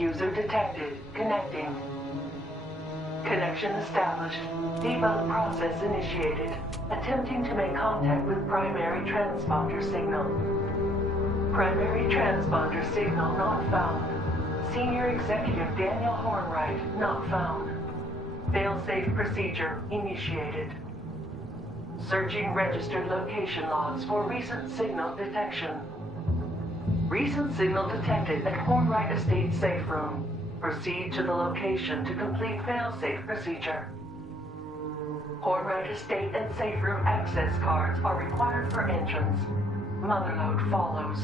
User detected. Connecting. Connection established. Debug process initiated. Attempting to make contact with primary transponder signal. Primary transponder signal not found. Senior Executive Daniel Hornwright not found. Failsafe procedure initiated. Searching registered location logs for recent signal detection. Recent signal detected at Hornwright Estate safe room. Proceed to the location to complete failsafe procedure. Hornwright Estate and safe room access cards are required for entrance. Motherlode follows.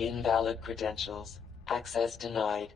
Invalid credentials. Access denied.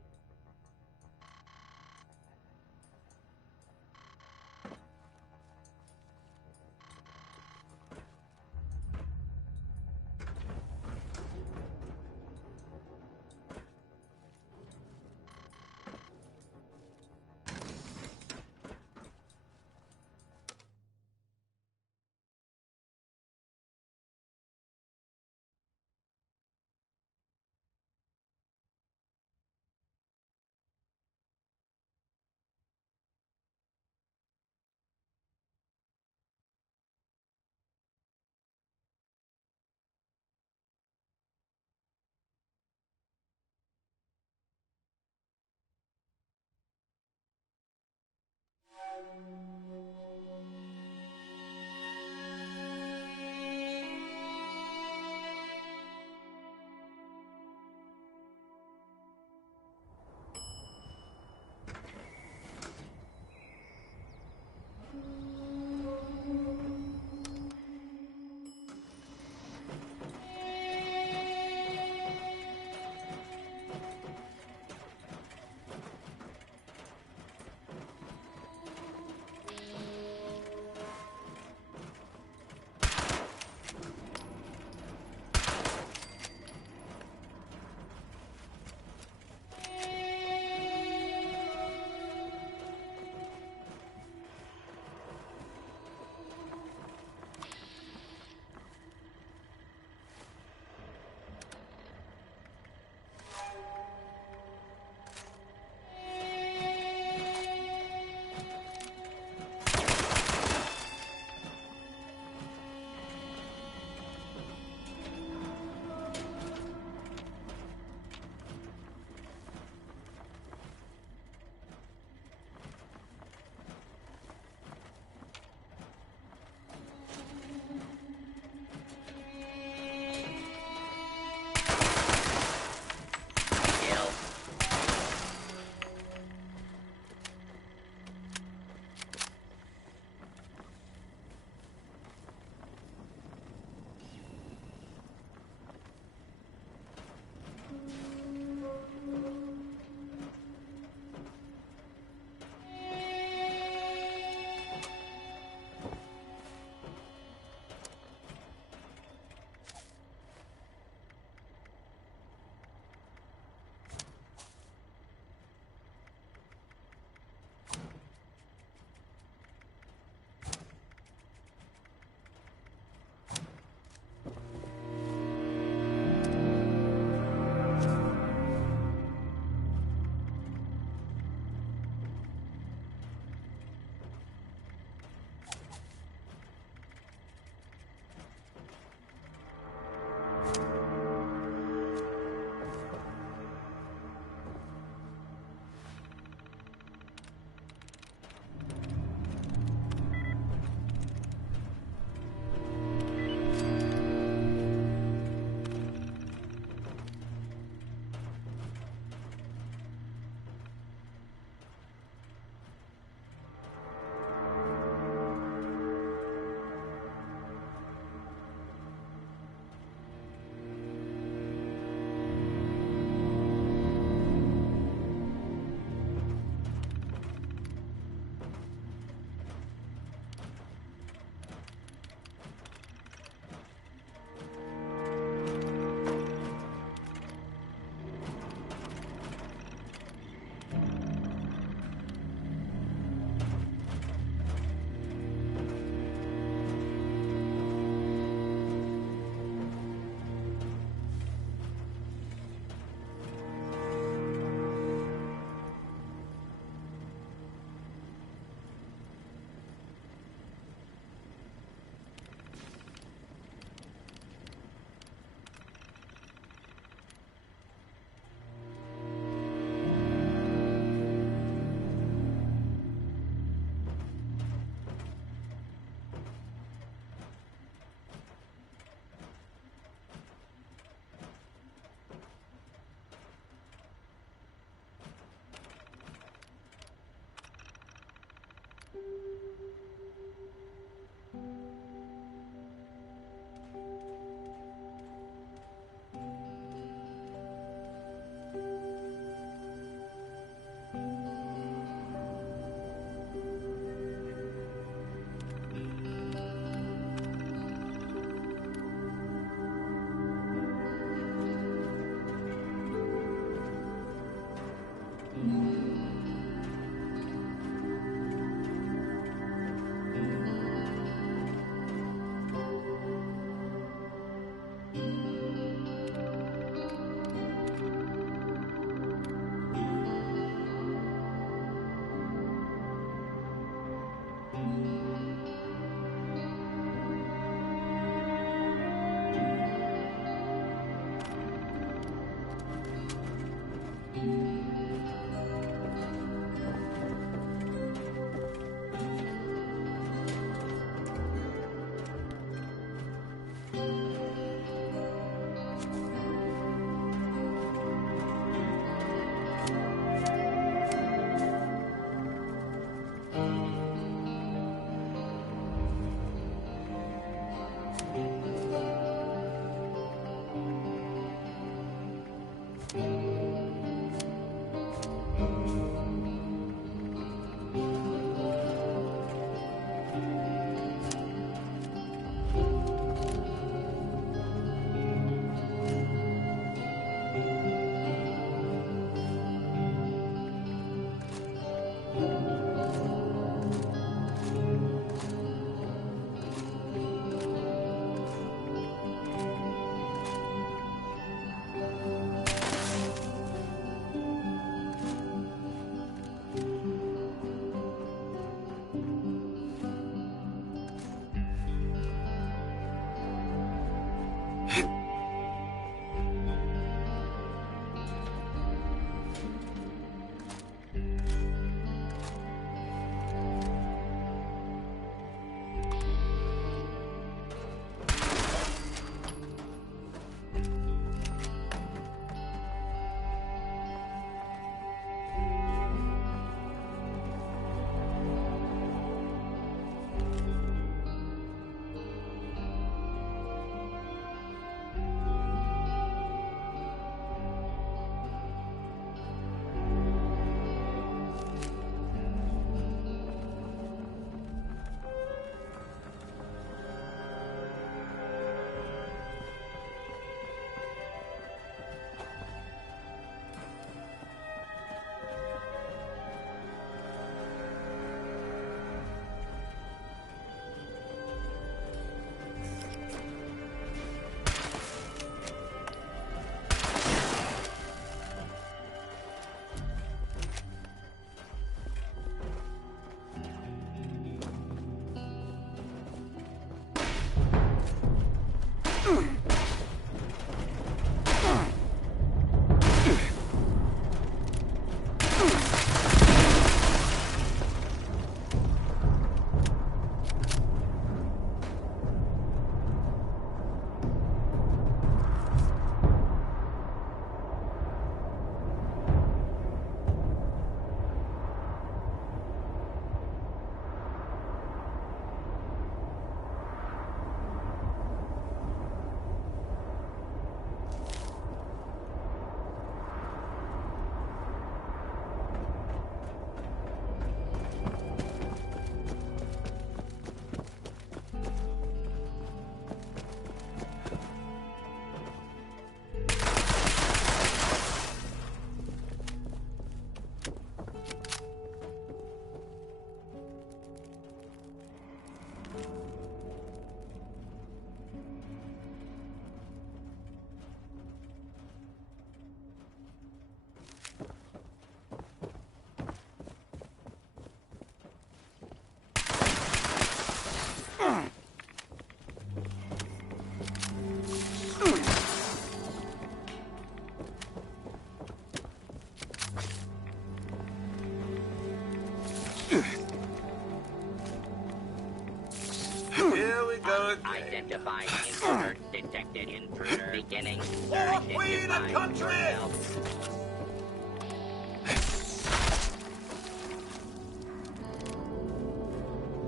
good day. Unidentified intruder detected. Intruder beginning. For we the country!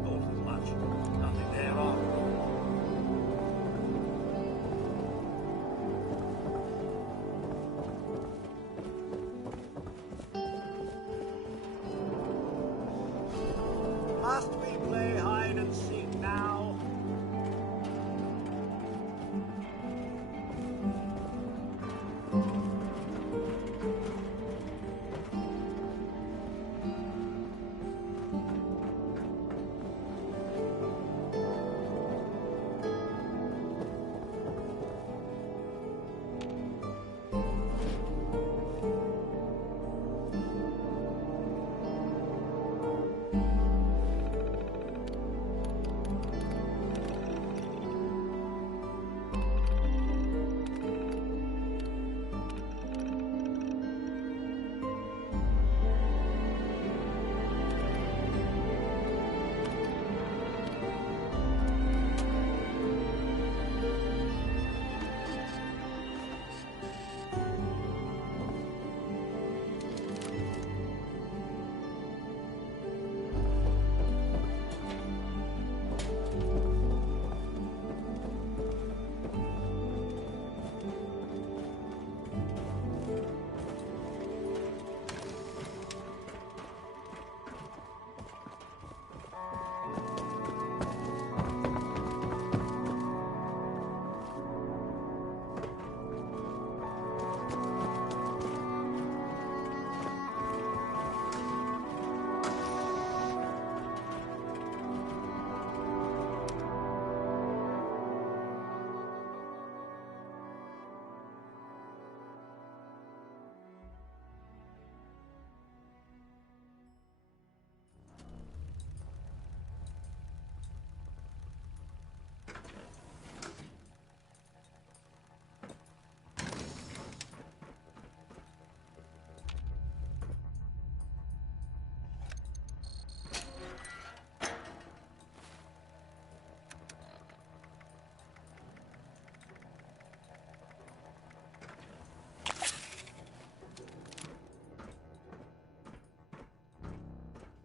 Nothing much. Nothing thereof. Must we play hide and seek now?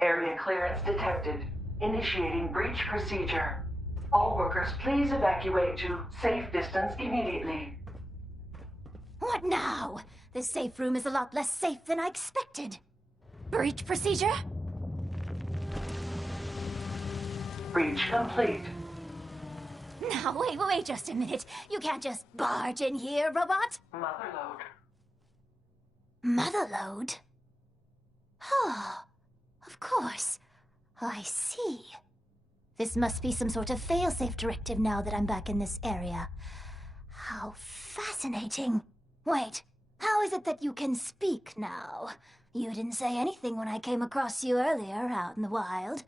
Area clearance detected. Initiating breach procedure. All workers, please evacuate to safe distance immediately. What now? This safe room is a lot less safe than I expected. Breach procedure? Breach complete. Now, wait just a minute. You can't just barge in here, robot. Motherload. Motherload? Oh, of course. I see. This must be some sort of failsafe directive now that I'm back in this area. How fascinating. Wait, how is it that you can speak now? You didn't say anything when I came across you earlier out in the wild.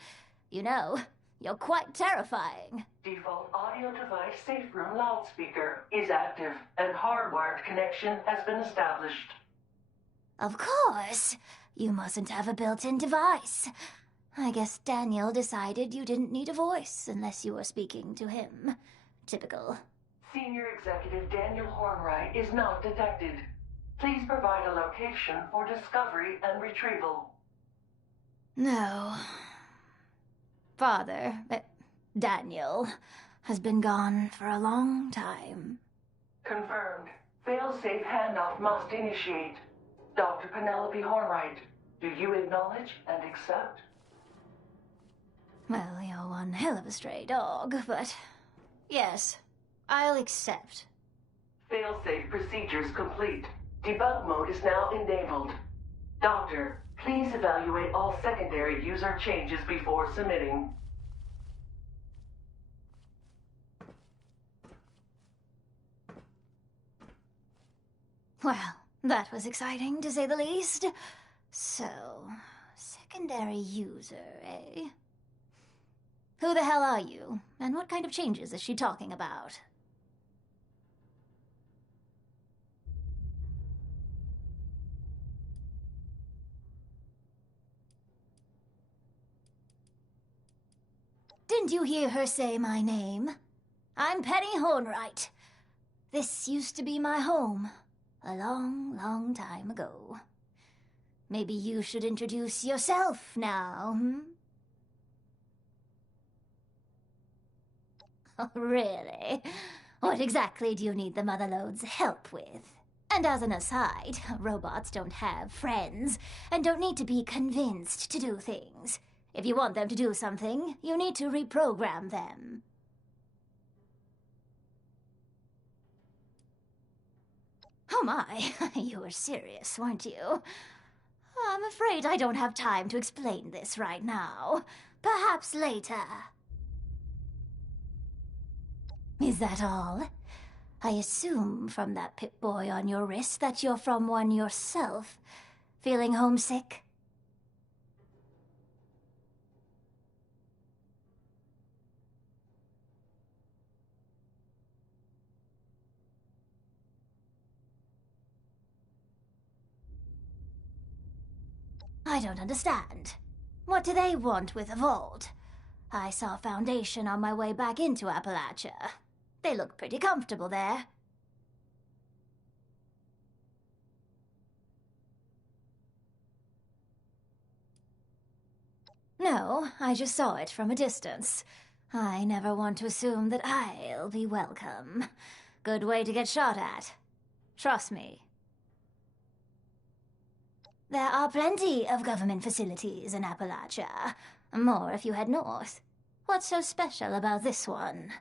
You know, you're quite terrifying. Default audio device safe room loudspeaker is active and hardwired connection has been established. Of course. You mustn't have a built-in device. I guess Daniel decided you didn't need a voice unless you were speaking to him. Typical. Senior Executive Daniel Hornwright is not detected. Please provide a location for discovery and retrieval. No. Father, Daniel, has been gone for a long time. Confirmed. Fail-safe handoff must initiate. Dr. Penelope Hornwright, do you acknowledge and accept? Well, you're one hell of a stray dog, but yes, I'll accept. Fail-safe procedures complete. Debug mode is now enabled. Doctor, please evaluate all secondary user changes before submitting. Well, that was exciting, to say the least. So, secondary user, eh? Who the hell are you? And what kind of changes is she talking about? Didn't you hear her say my name? I'm Penny Hornwright. This used to be my home, a long, long time ago. Maybe you should introduce yourself now, hmm? Oh, really? What exactly do you need the Motherlode's help with? And as an aside, robots don't have friends, and don't need to be convinced to do things. If you want them to do something, you need to reprogram them. Oh my, you were serious, weren't you? I'm afraid I don't have time to explain this right now. Perhaps later. Is that all? I assume from that Pip-Boy on your wrist that you're from one yourself. Feeling homesick? I don't understand. What do they want with a vault? I saw Foundation on my way back into Appalachia. They look pretty comfortable there. No, I just saw it from a distance. I never want to assume that I'll be welcome. Good way to get shot at. Trust me. There are plenty of government facilities in Appalachia. More if you head north. What's so special about this one?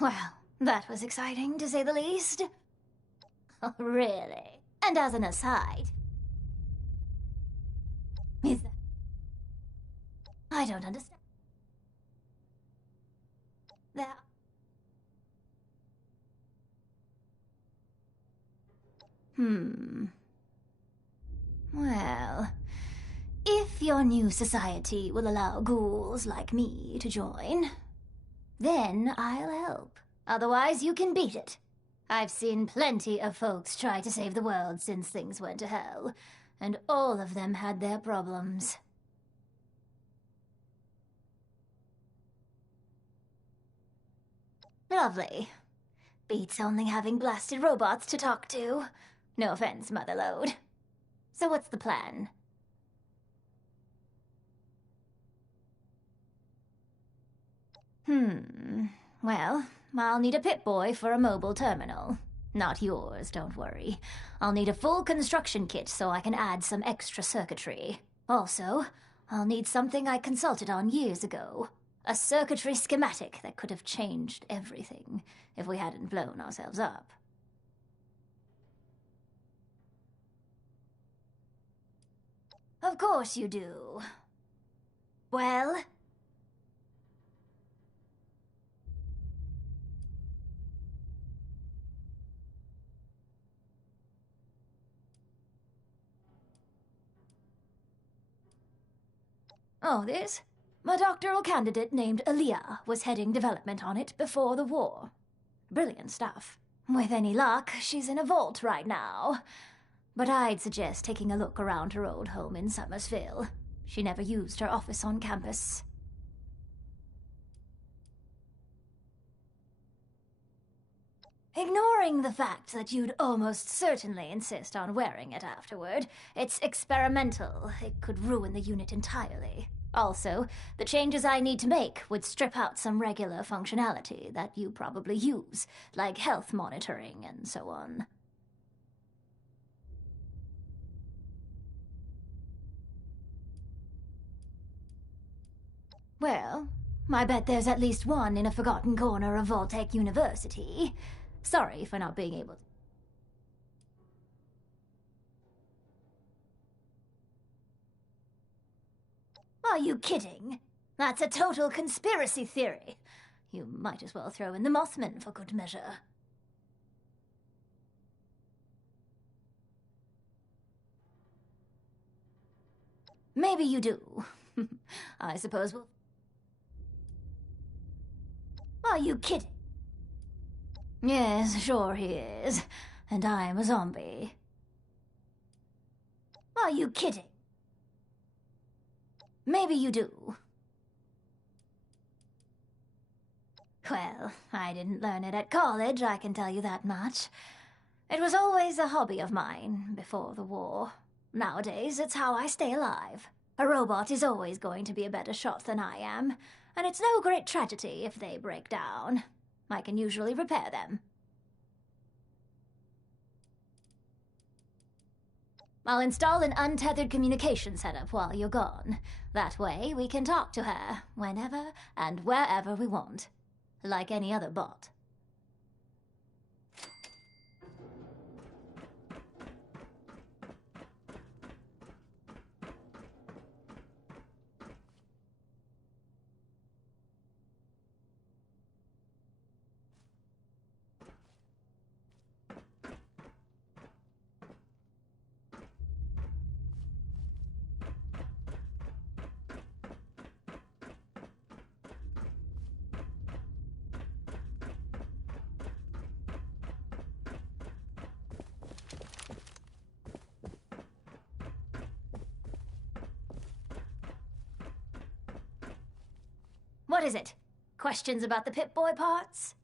Well, that was exciting, to say the least. Oh, really? And as an aside... Is that... I don't understand. There... Well, if your new society will allow ghouls like me to join, then I'll help. Otherwise, you can beat it. I've seen plenty of folks try to save the world since things went to hell, and all of them had their problems. Lovely. Beats only having blasted robots to talk to. No offense, Motherlode. So what's the plan? Well, I'll need a Pip-Boy for a mobile terminal. Not yours, don't worry. I'll need a full construction kit so I can add some extra circuitry. Also, I'll need something I consulted on years ago. A circuitry schematic that could have changed everything if we hadn't blown ourselves up. Of course you do. Well... Oh, this? My doctoral candidate named Aaliyah was heading development on it before the war. Brilliant stuff. With any luck, she's in a vault right now. But I'd suggest taking a look around her old home in Summersville. She never used her office on campus. Ignoring the fact that you'd almost certainly insist on wearing it afterward, it's experimental. It could ruin the unit entirely. Also, the changes I need to make would strip out some regular functionality that you probably use, like health monitoring and so on. Well, I bet there's at least one in a forgotten corner of Voltech University. Sorry for not being able to... Are you kidding? That's a total conspiracy theory. You might as well throw in the Mothman for good measure. Maybe you do. I suppose we'll... Are you kidding? Yes, sure he is. And I'm a zombie. Are you kidding? Maybe you do. Well, I didn't learn it at college, I can tell you that much. It was always a hobby of mine before the war. Nowadays, it's how I stay alive. A robot is always going to be a better shot than I am, and it's no great tragedy if they break down. I can usually repair them. I'll install an untethered communication setup while you're gone. That way, we can talk to her whenever and wherever we want. Like any other bot. What is it? Questions about the Pip-Boy parts?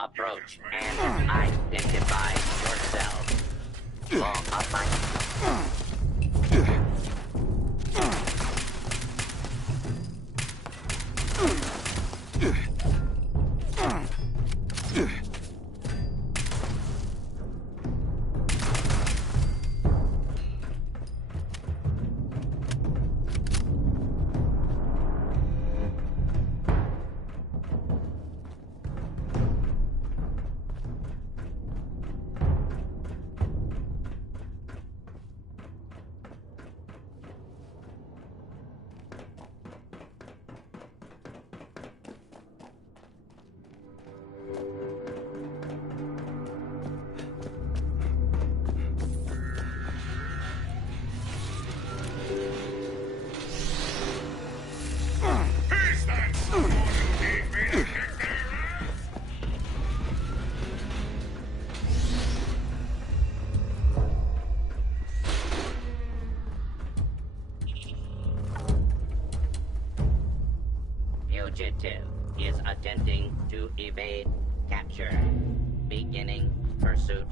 Approach and identify yourself. Law of my... Is that someone who gave me to kick their ass? Fugitive is attempting to evade capture. Beginning pursuit.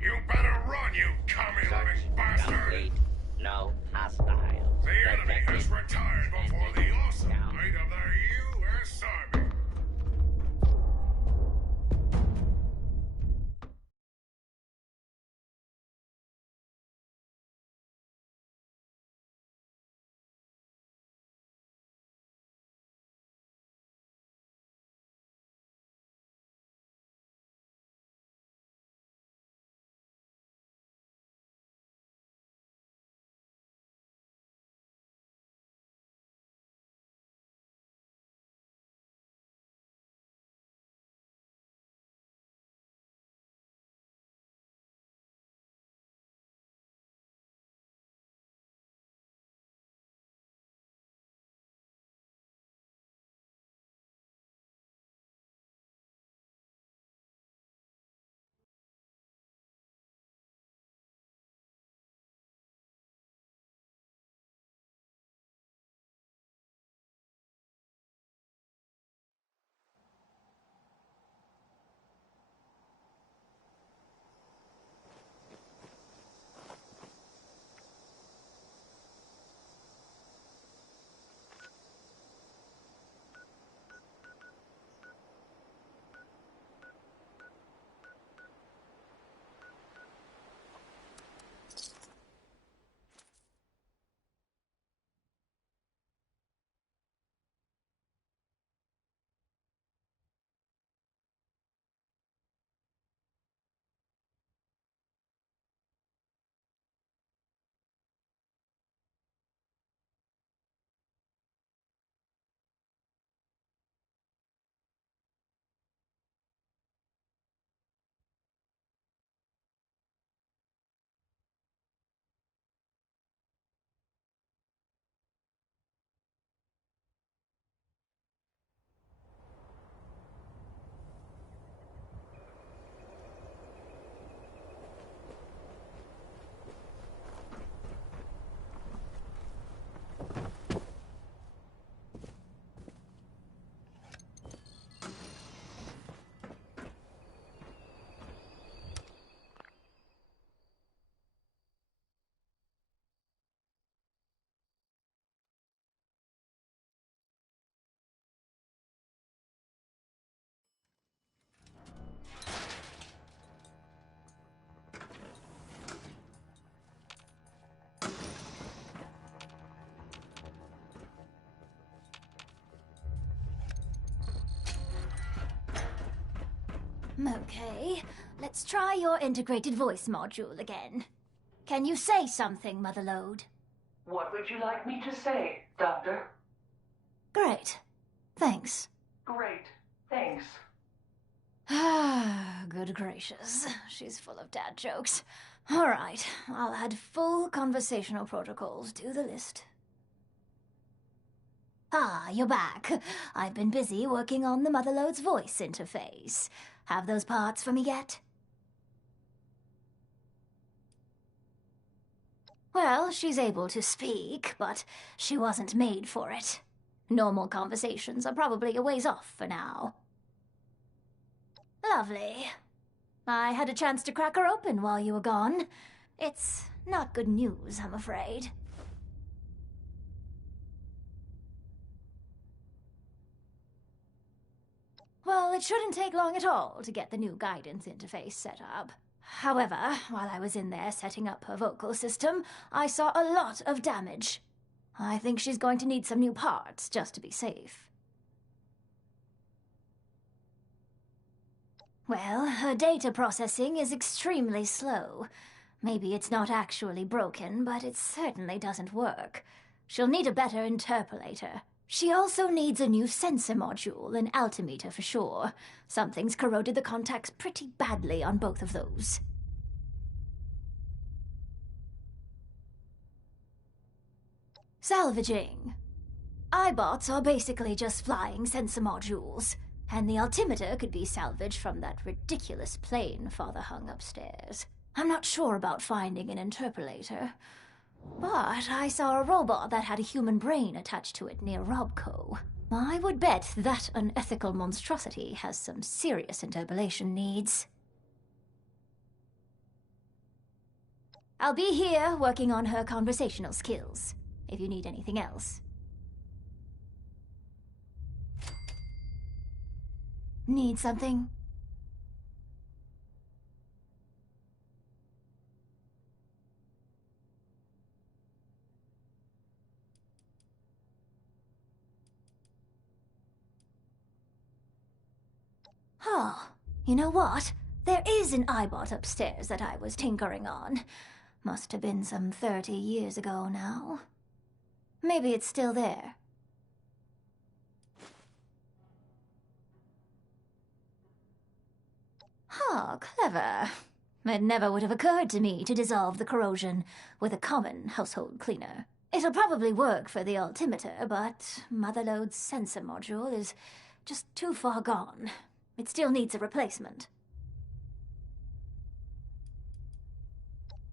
You better run, you commie-loving bastard! Complete. No hostiles. The enemy has Detected. retired before the awesome might of the U.S. Army. Okay, let's try your integrated voice module again. Can you say something, Motherlode? What would you like me to say, Doctor? Great. Thanks. Great, thanks. Ah, good gracious. She's full of dad jokes. All right, I'll add full conversational protocols to the list. Ah, you're back. I've been busy working on the Motherlode's voice interface. Have those parts for me yet? Well, she's able to speak, but she wasn't made for it. Normal conversations are probably a ways off for now. Lovely. I had a chance to crack her open while you were gone. It's not good news, I'm afraid. Well, it shouldn't take long at all to get the new guidance interface set up. However, while I was in there setting up her vocal system, I saw a lot of damage. I think she's going to need some new parts just to be safe. Well, her data processing is extremely slow. Maybe it's not actually broken, but it certainly doesn't work. She'll need a better interpolator. She also needs a new sensor module and altimeter for sure. Something's corroded the contacts pretty badly on both of those. Salvaging. iBots are basically just flying sensor modules, and the altimeter could be salvaged from that ridiculous plane Father hung upstairs. I'm not sure about finding an interpolator, but I saw a robot that had a human brain attached to it near Robco. I would bet that unethical monstrosity has some serious interpolation needs. I'll be here working on her conversational skills, if you need anything else. Need something? Oh, you know what? There is an iBot upstairs that I was tinkering on. Must have been some 30 years ago now. Maybe it's still there. Oh, clever. It never would have occurred to me to dissolve the corrosion with a common household cleaner. It'll probably work for the altimeter, but Motherlode's sensor module is just too far gone. It still needs a replacement.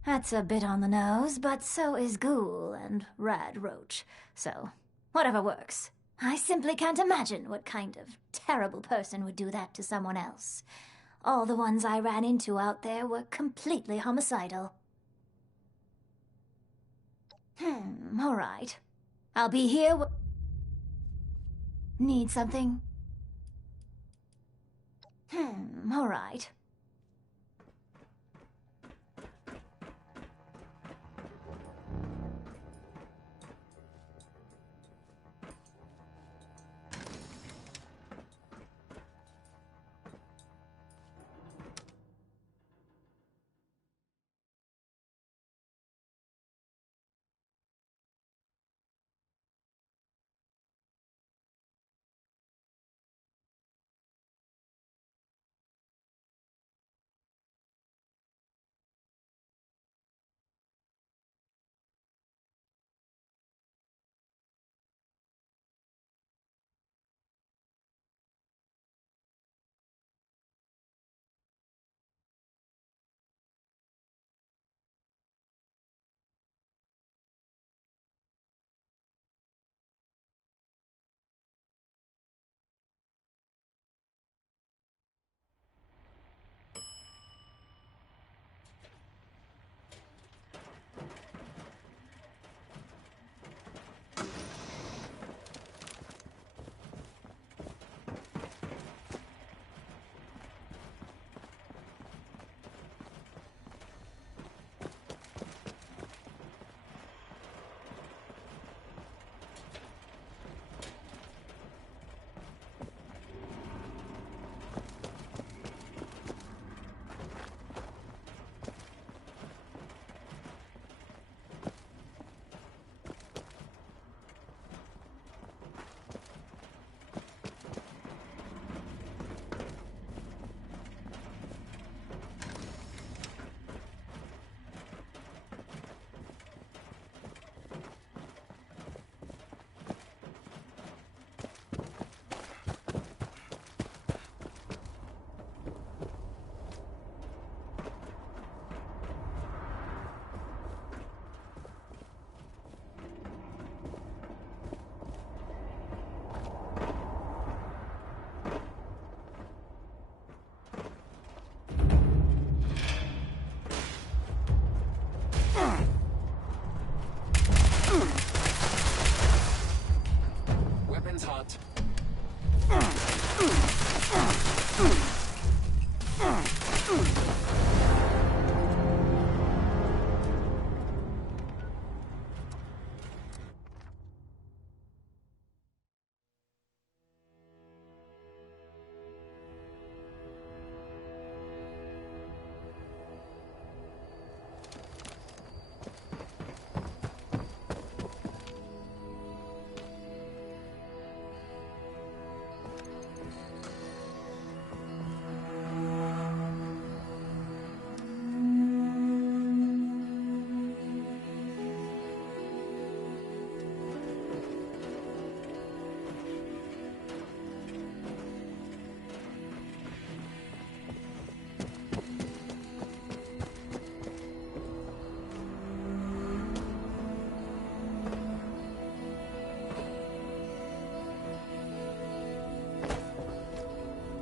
That's a bit on the nose, but so is Ghoul and Rad Roach, so whatever works. I simply can't imagine what kind of terrible person would do that to someone else. All the ones I ran into out there were completely homicidal. All right. I'll be here Need something? All right.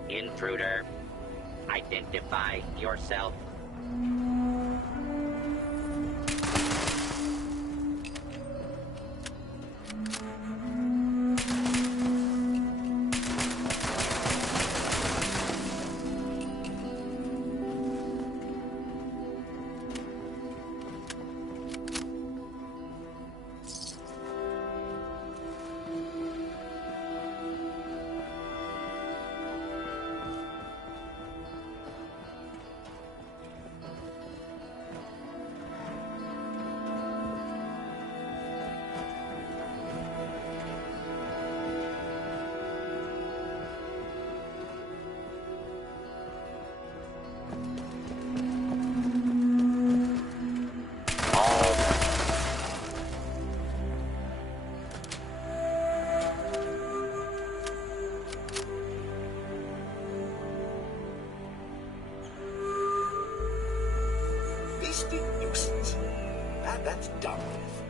Intruder, identify yourself. Beastly nuisance. That's done with.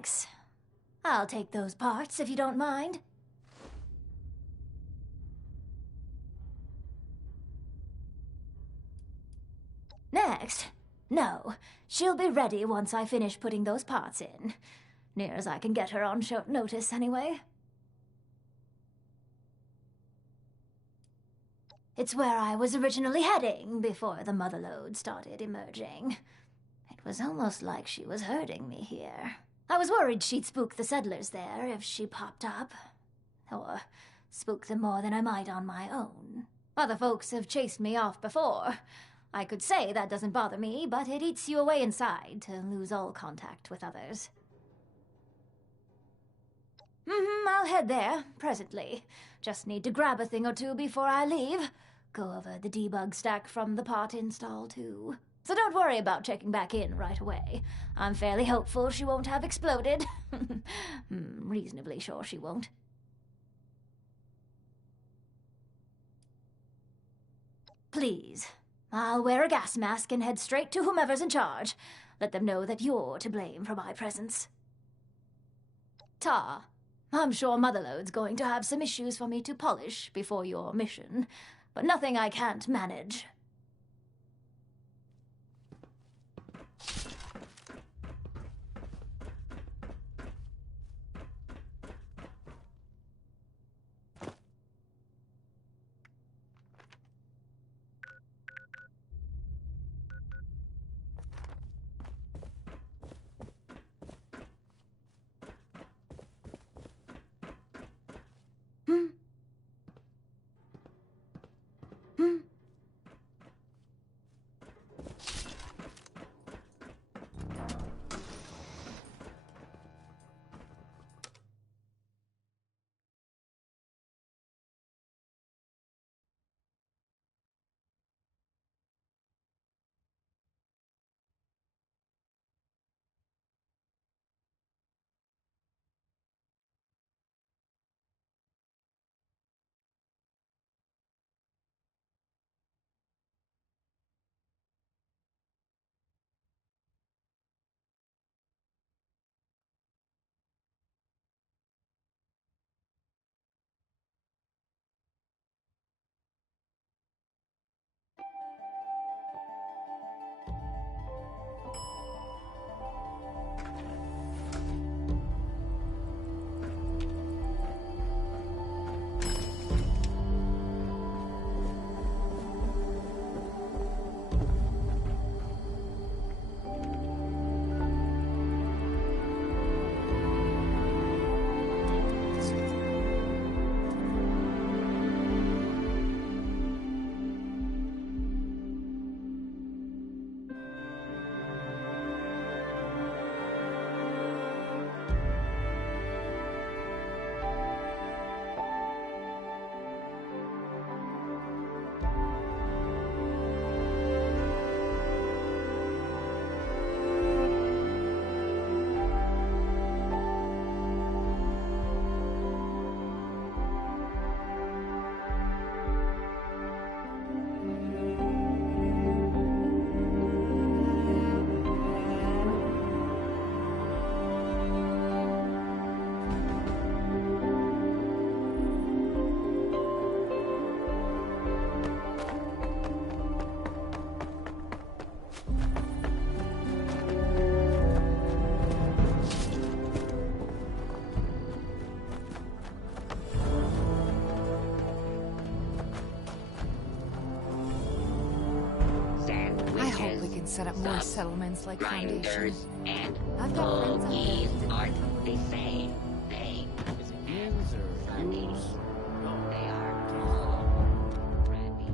Thanks. I'll take those parts if you don't mind. Next? No, she'll be ready once I finish putting those parts in. Near as I can get her on short notice, anyway. It's where I was originally heading before the motherlode started emerging. It was almost like she was herding me here. I was worried she'd spook the settlers there if she popped up. Or spook them more than I might on my own. Other folks have chased me off before. I could say that doesn't bother me, but it eats you away inside to lose all contact with others. I'll head there, presently. Just need to grab a thing or two before I leave. Go over the debug stack from the part install, too. So don't worry about checking back in right away. I'm fairly hopeful she won't have exploded. Reasonably sure she won't. Please. I'll wear a gas mask and head straight to whomever's in charge. Let them know that you're to blame for my presence. Ta. I'm sure Motherlode's going to have some issues for me to polish before your mission, but nothing I can't manage. Set up more settlements like Foundation. Grinders and I've got friends out there bogies that aren't the same thing. Sundays. They are all crappy.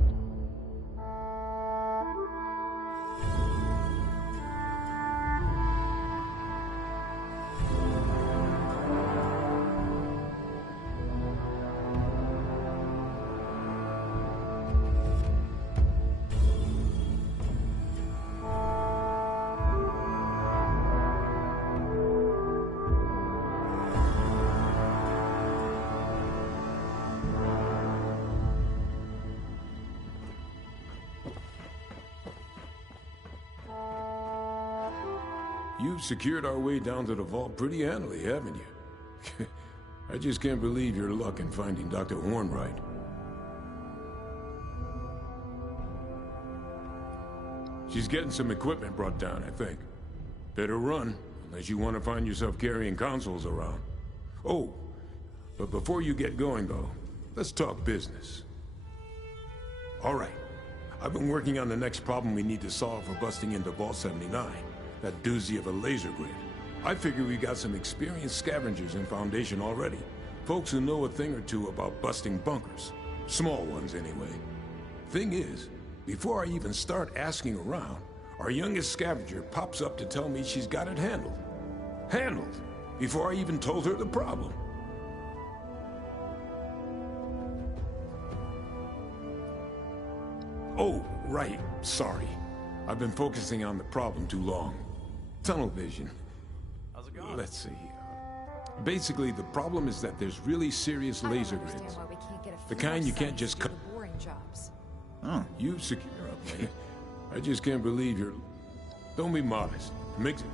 You've secured our way down to the vault pretty handily, haven't you? I just can't believe your luck in finding Dr. Hornwright. She's getting some equipment brought down, I think. Better run, unless you want to find yourself carrying consoles around. Oh, but before you get going, though, let's talk business. All right. I've been working on the next problem we need to solve for busting into Vault 79. That doozy of a laser grid. I figure we got some experienced scavengers in Foundation already. Folks who know a thing or two about busting bunkers. Small ones, anyway. Thing is, before I even start asking around, our youngest scavenger pops up to tell me she's got it handled. Handled! Before I even told her the problem. Oh, right. Sorry. I've been focusing on the problem too long. Tunnel vision. How's it going? Let's see. Basically, the problem is that there's really serious laser grids. The kind you can't just cut. Boring jobs. Oh. You secure up, mate. I just can't believe you're... Don't be modest. Makes it...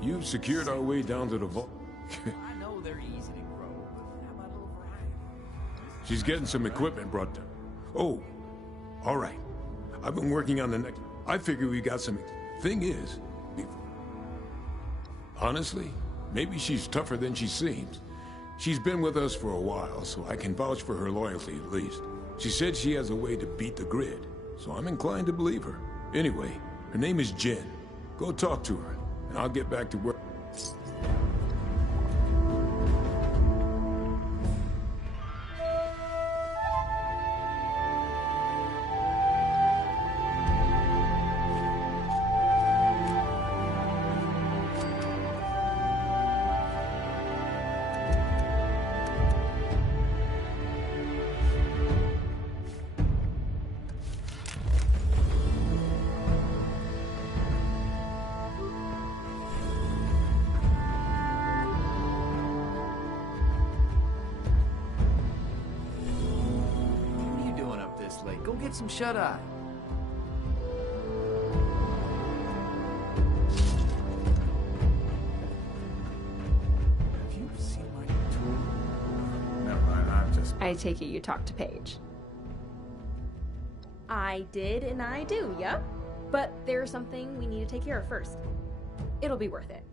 You've secured our way down to the vault. I know they're easy to grow, but how about a little variety? She's getting some equipment brought down. Oh, all right. I've been working on the next... I figure we got some... Thing is... Honestly, maybe she's tougher than she seems. She's been with us for a while, so I can vouch for her loyalty at least. She said she has a way to beat the grid, so I'm inclined to believe her. Anyway, her name is Jen. Go talk to her, and I'll get back to work. Go get some shut-eye. Have you seen my tool? Never mind, I'm just... I take it you talked to Paige. I did and I do, yeah? But there's something we need to take care of first. It'll be worth it.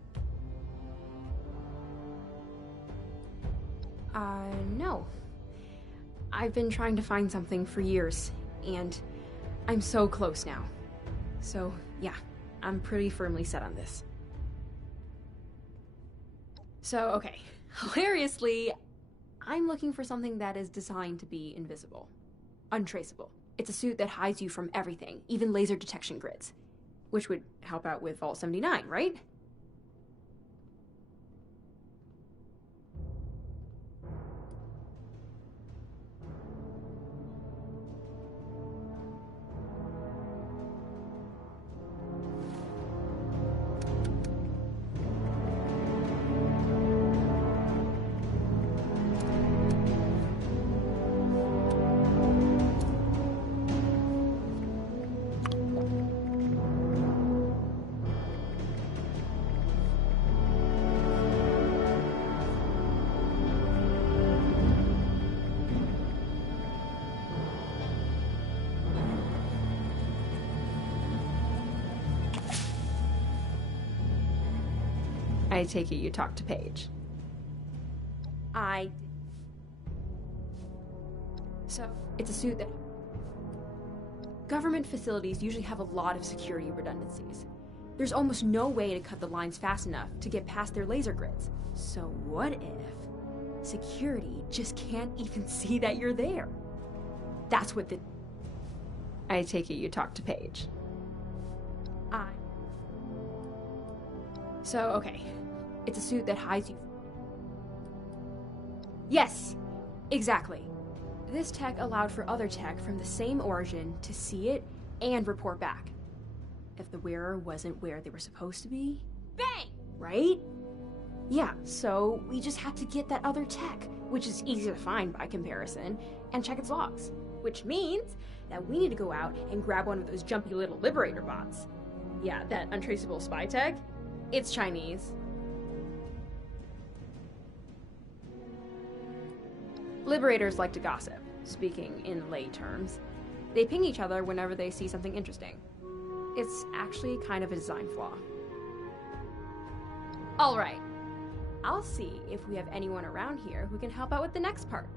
No. I've been trying to find something for years, and I'm so close now. So, yeah, I'm pretty firmly set on this. So, okay. Hilariously, I'm looking for something that is designed to be invisible. Untraceable. It's a suit that hides you from everything, even laser detection grids. Which would help out with Vault 79, right? I take it you talked to Paige. So, it's a suit that... Government facilities usually have a lot of security redundancies. There's almost no way to cut the lines fast enough to get past their laser grids. So what if security just can't even see that you're there? That's what the... I take it you talked to Paige. So, okay. It's a suit that hides you. Yes! Exactly. This tech allowed for other tech from the same origin to see it and report back. If the wearer wasn't where they were supposed to be... Bang! Right? Yeah, so we just had to get that other tech, which is easy to find by comparison, and check its logs. which means that we need to go out and grab one of those jumpy little Liberator bots. Yeah, that untraceable spy tag. It's Chinese. Liberators like to gossip, speaking in lay terms. They ping each other whenever they see something interesting. It's actually kind of a design flaw. Alright, I'll see if we have anyone around here who can help out with the next part.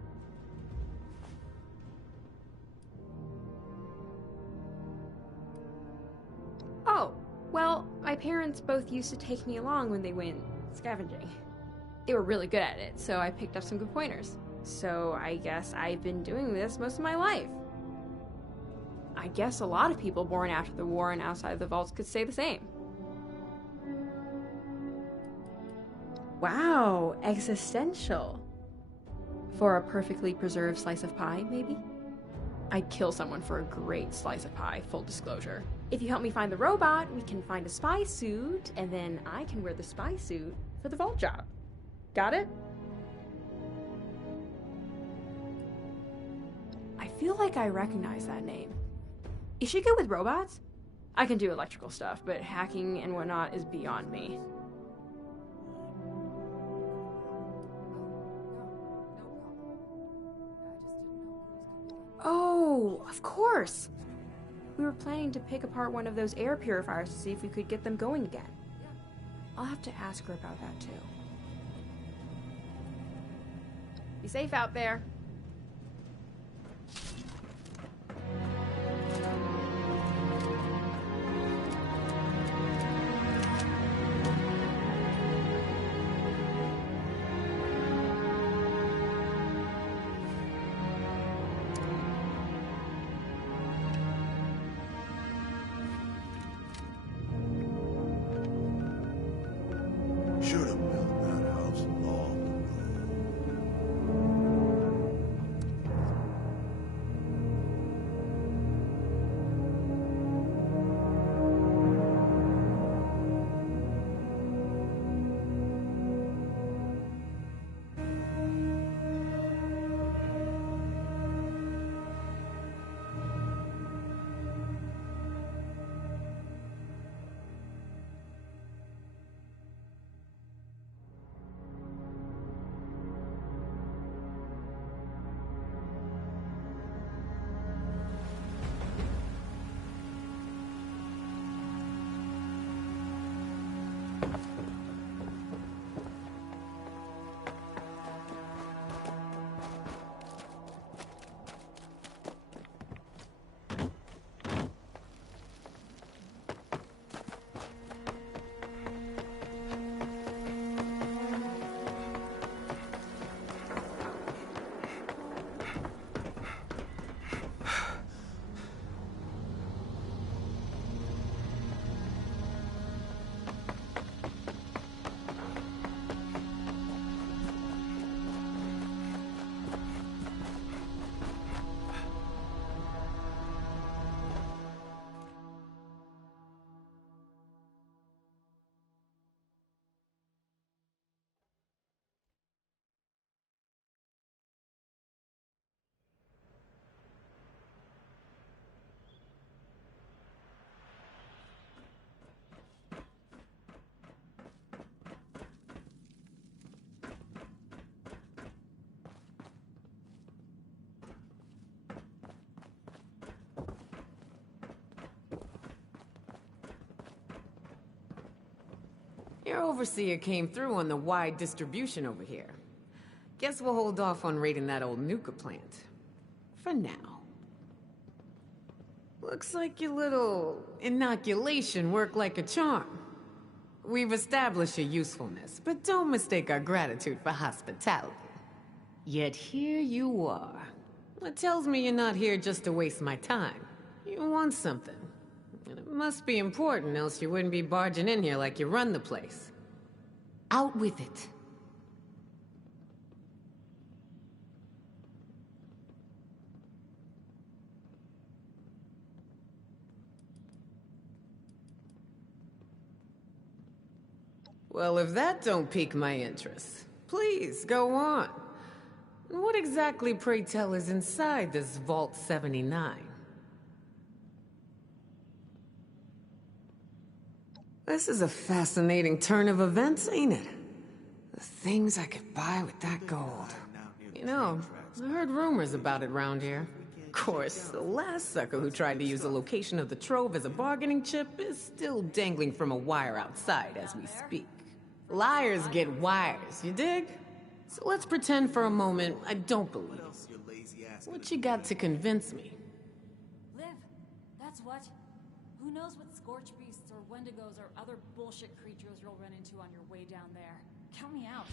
Oh, well, my parents both used to take me along when they went scavenging. They were really good at it, so I picked up some good pointers. So I guess I've been doing this most of my life. I guess a lot of people born after the war and outside the vaults could say the same. Wow, existential. For a perfectly preserved slice of pie, maybe? I'd kill someone for a great slice of pie, full disclosure. If you help me find the robot, we can find a spy suit, and then I can wear the spy suit for the vault job. Got it? I feel like I recognize that name. Is she good with robots? I can do electrical stuff, but hacking and whatnot is beyond me. Oh, of course! We were planning to pick apart one of those air purifiers to see if we could get them going again. I'll have to ask her about that too. Be safe out there. Should have built that house long Your overseer came through on the wide distribution over here. Guess we'll hold off on raiding that old nuka plant. For now. Looks like your little inoculation worked like a charm. We've established your usefulness, but don't mistake our gratitude for hospitality. Yet here you are. It tells me you're not here just to waste my time. You want something. And it must be important, else you wouldn't be barging in here like you run the place. Out with it. Well, if that don't pique my interest, please go on. What exactly, pray tell, is inside this Vault 79? This is a fascinating turn of events, ain't it? The things I could buy with that gold. You know, I heard rumors about it round here. Of course, the last sucker who tried to use the location of the trove as a bargaining chip is still dangling from a wire outside as we speak. Liars get wires, you dig? So let's pretend for a moment I don't believe you. What you got to convince me? Liv, that's what. Who knows what scorch beasts or wendigos or other bullshit creatures you'll run into on your way down there. Count me out.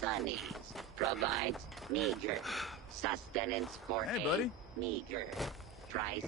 Sunny's provides meager sustenance for Hey, buddy. meager price.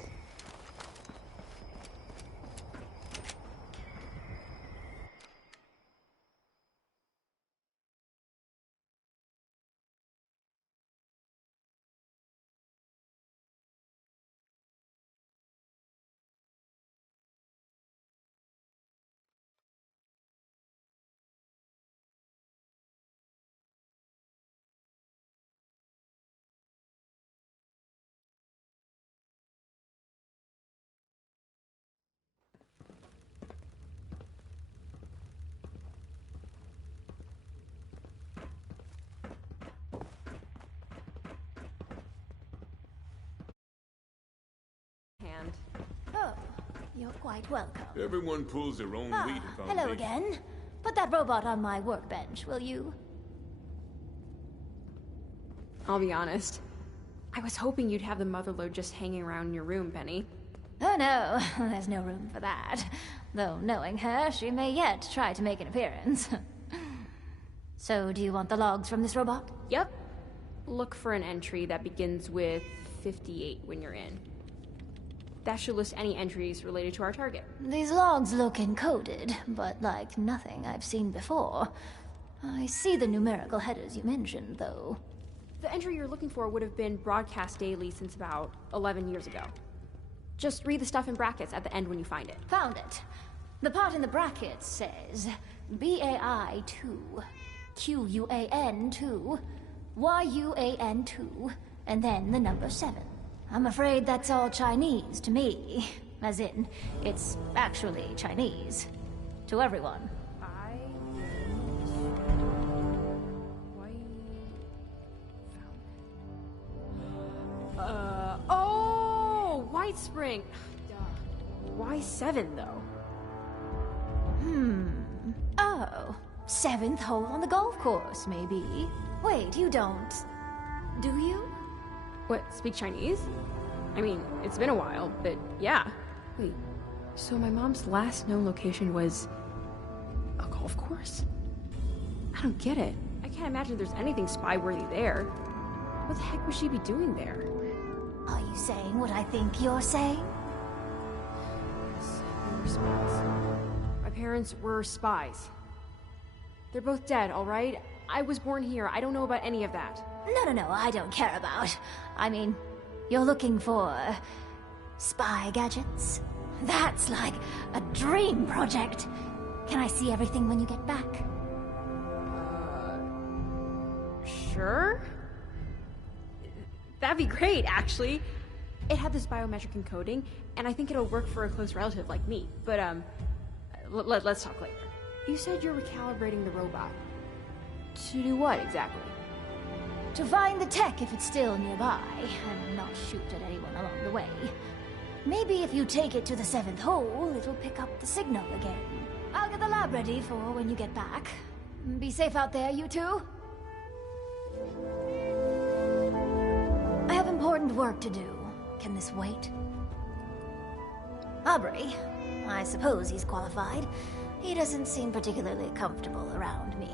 Hand. Oh, you're quite welcome. Everyone pulls their own weight if I'm Hello big. again. Put that robot on my workbench, will you? I'll be honest. I was hoping you'd have the motherlode just hanging around in your room, Penny. Oh no, there's no room for that. Though knowing her, she may yet try to make an appearance. So, do you want the logs from this robot? Yep. Look for an entry that begins with 58 when you're in. That should list any entries related to our target. These logs look encoded, but like nothing I've seen before. I see the numerical headers you mentioned, though. The entry you're looking for would have been broadcast daily since about 11 years ago. Just read the stuff in brackets at the end when you find it. Found it. The part in the brackets says BAI2, QUAN2, YUAN2, and then the number 7. I'm afraid that's all Chinese to me. As in, it's actually Chinese. To everyone. Oh! White Spring! Why 7, though? Oh, 7th hole on the golf course, maybe. Wait, you don't... do you? What, speak Chinese? I mean, it's been a while, but yeah. Wait, so my mom's last known location was... a golf course? I don't get it. I can't imagine there's anything spy-worthy there. What the heck would she be doing there? Are you saying what I think you're saying? Yes, they were spies. My parents were spies. They're both dead, alright? I was born here. I don't know about any of that. No, I don't care about. I mean, you're looking for... spy gadgets? That's like a dream project. Can I see everything when you get back? Sure? That'd be great, actually. It had this biometric encoding, and I think it'll work for a close relative like me. But, let's talk later. You said you're recalibrating the robot. To do what, exactly? To find the tech if it's still nearby, and not shoot at anyone along the way. Maybe if you take it to the 7th hole, it'll pick up the signal again. I'll get the lab ready for when you get back. Be safe out there, you two. I have important work to do. Can this wait? Aubrey. I suppose he's qualified. He doesn't seem particularly comfortable around me.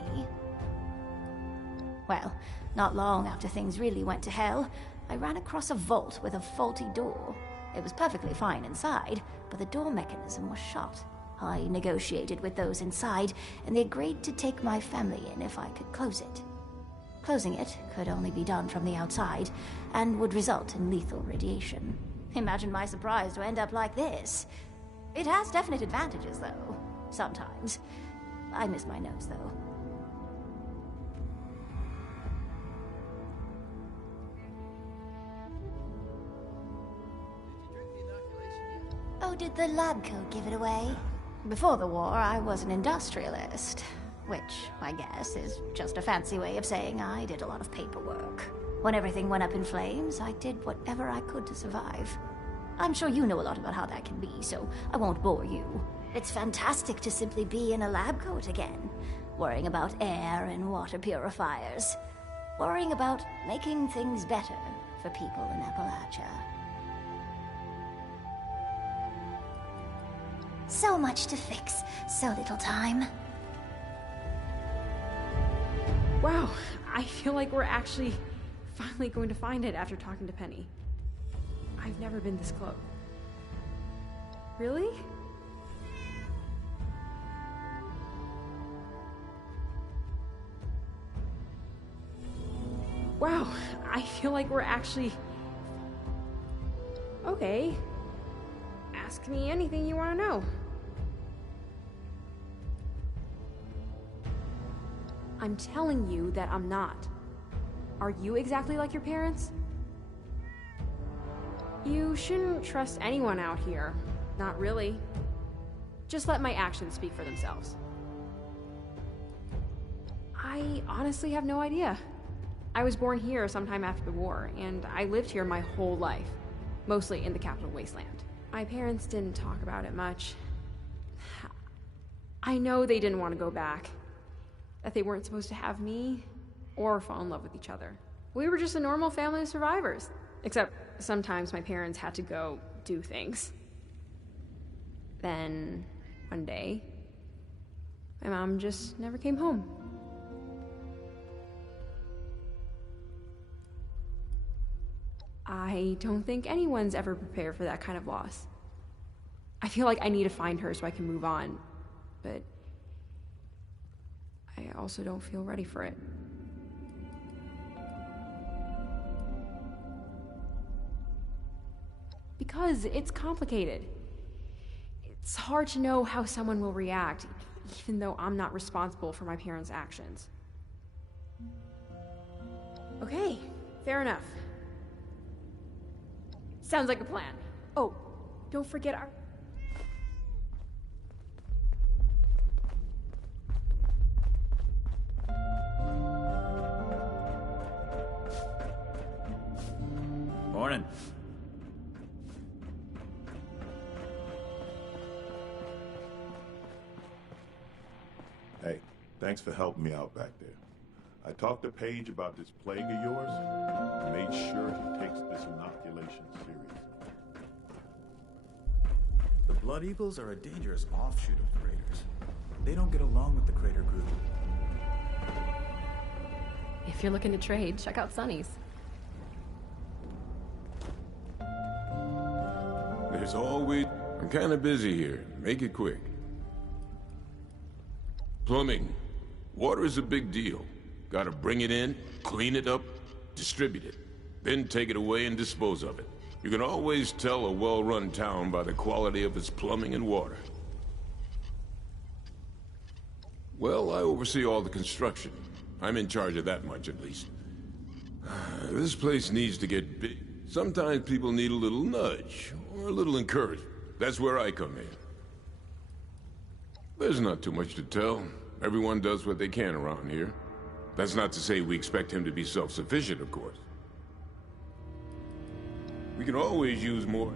Well, not long after things really went to hell, I ran across a vault with a faulty door. It was perfectly fine inside, but the door mechanism was shot. I negotiated with those inside, and they agreed to take my family in if I could close it. Closing it could only be done from the outside, and would result in lethal radiation. Imagine my surprise to end up like this. It has definite advantages, though. Sometimes. I miss my nose, though. Oh, did the lab coat give it away? Before the war, I was an industrialist. Which, I guess, is just a fancy way of saying I did a lot of paperwork. When everything went up in flames, I did whatever I could to survive. I'm sure you know a lot about how that can be, so I won't bore you. It's fantastic to simply be in a lab coat again, worrying about air and water purifiers, worrying about making things better for people in Appalachia. So much to fix, so little time. Wow, I feel like we're actually finally going to find it after talking to Penny. I've never been this close. Really? Wow, I feel like we're actually... Okay. Ask me anything you want to know. I'm telling you that I'm not. Are you exactly like your parents? You shouldn't trust anyone out here. Not really. Just let my actions speak for themselves. I honestly have no idea. I was born here sometime after the war, and I lived here my whole life. Mostly in the capital wasteland. My parents didn't talk about it much. I know they didn't want to go back. That they weren't supposed to have me or fall in love with each other. We were just a normal family of survivors. Except sometimes my parents had to go do things. Then, one day, my mom just never came home. I don't think anyone's ever prepared for that kind of loss. I feel like I need to find her so I can move on, but I also don't feel ready for it. Because it's complicated. It's hard to know how someone will react, even though I'm not responsible for my parents' actions. Okay, fair enough. Sounds like a plan. Oh, don't forget our... Morning. Hey, thanks for helping me out back there. I talked to Paige about this plague of yours and made sure he takes this inoculation seriously. The Blood Eagles are a dangerous offshoot of the Raiders. They don't get along with the Crater group. If you're looking to trade, check out Sonny's. There's always... I'm kind of busy here. Make it quick. Plumbing. Water is a big deal. Gotta bring it in, clean it up, distribute it. Then take it away and dispose of it. You can always tell a well-run town by the quality of its plumbing and water. Well, I oversee all the construction. I'm in charge of that much, at least. This place needs to get big. Sometimes people need a little nudge, or a little encouragement. That's where I come in. There's not too much to tell. Everyone does what they can around here. That's not to say we expect him to be self-sufficient, of course. We can always use more.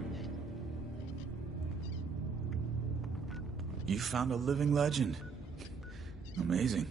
You found a living legend. Amazing.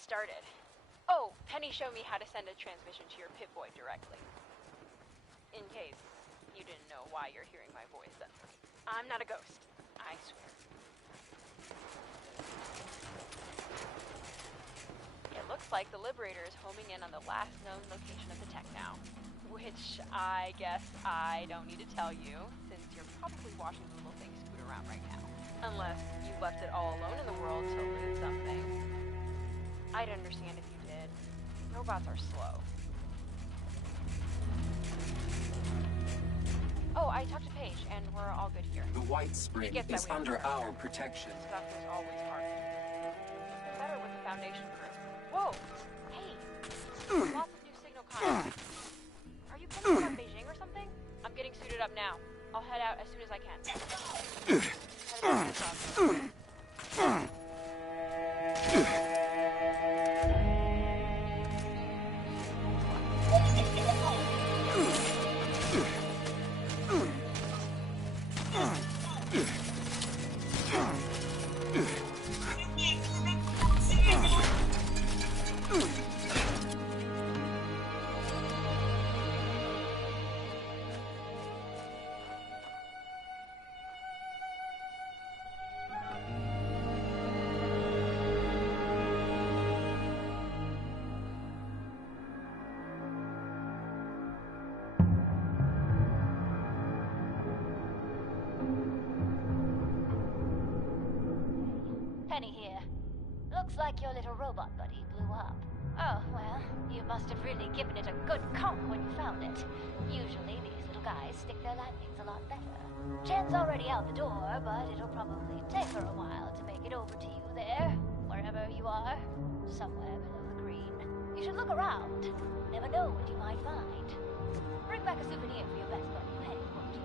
Started. Oh, Penny showed me how to send a transmission to your Pip-Boy directly. In case you didn't know why you're hearing my voice. I'm not a ghost, I swear. It looks like the Liberator is homing in on the last known location of the tech now. Which I guess I don't need to tell you, since you're probably watching the little thing scoot around right now. Unless you left it all alone in the world to loot something. I'd understand if you did. Robots are slow. Oh, I talked to Paige, and we're all good here. The White Spring is under our protection. Stuff was always hard. It's better with the Foundation crew. Whoa! Hey! Lots of new signal contacts. Are you coming from Beijing or something? I'm getting suited up now. I'll head out as soon as I can. Penny here. Looks like your little robot buddy blew up. Oh, well, you must have really given it a good comp when you found it. Usually these little guys stick their landings a lot better. Jen's already out the door, but it'll probably take her a while to make it over to you there, wherever you are. Somewhere below the green. You should look around. Never know what you might find. Bring back a souvenir for your best buddy, Penny, won't you?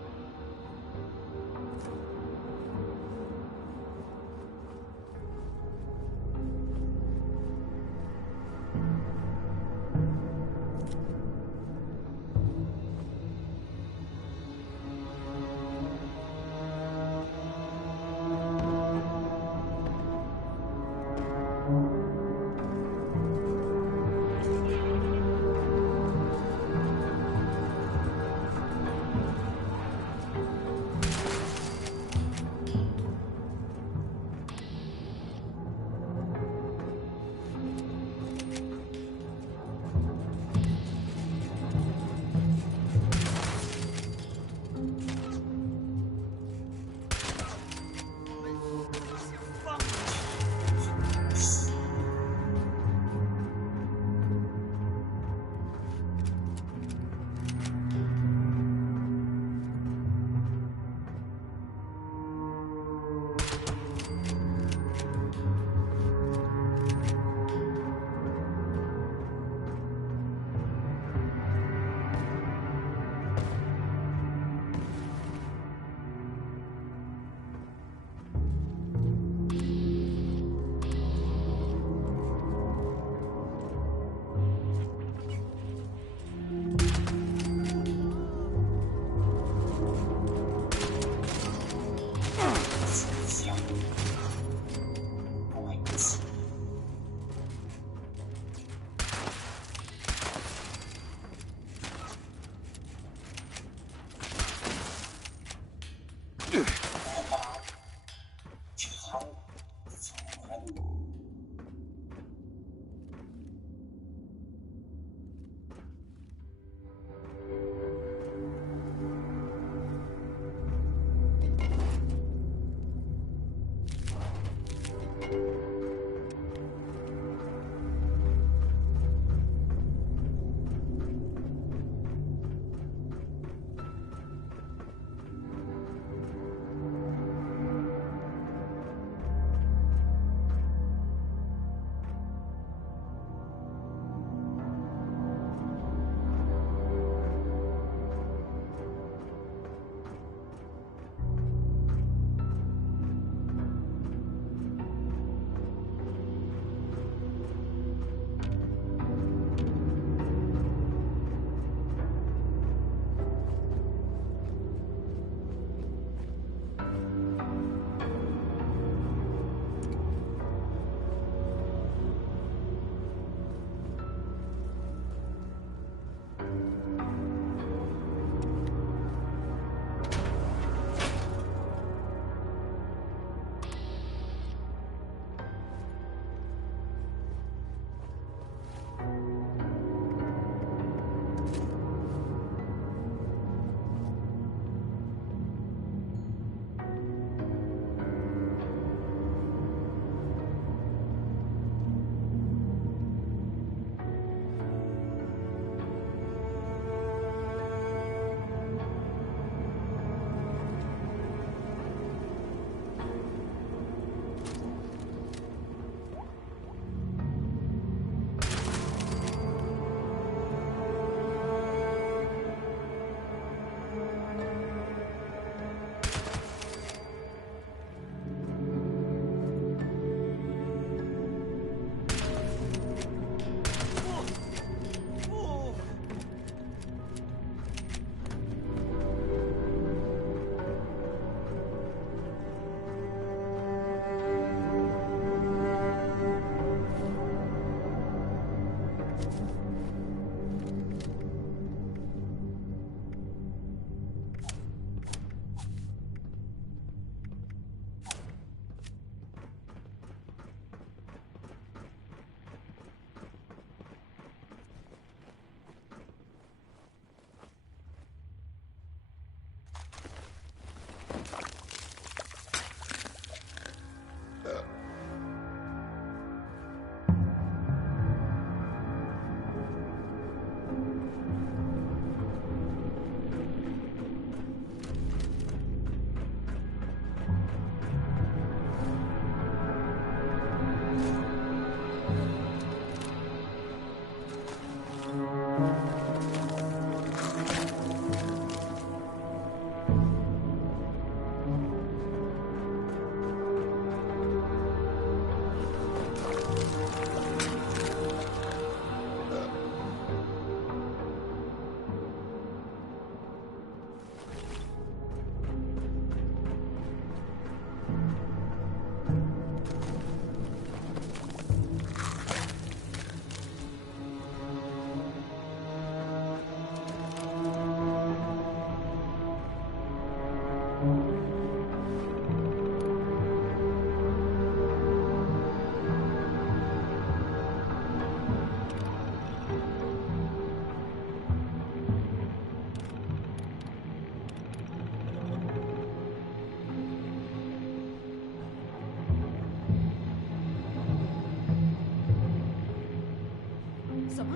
什么？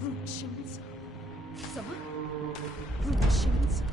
入侵者？什么？入侵者？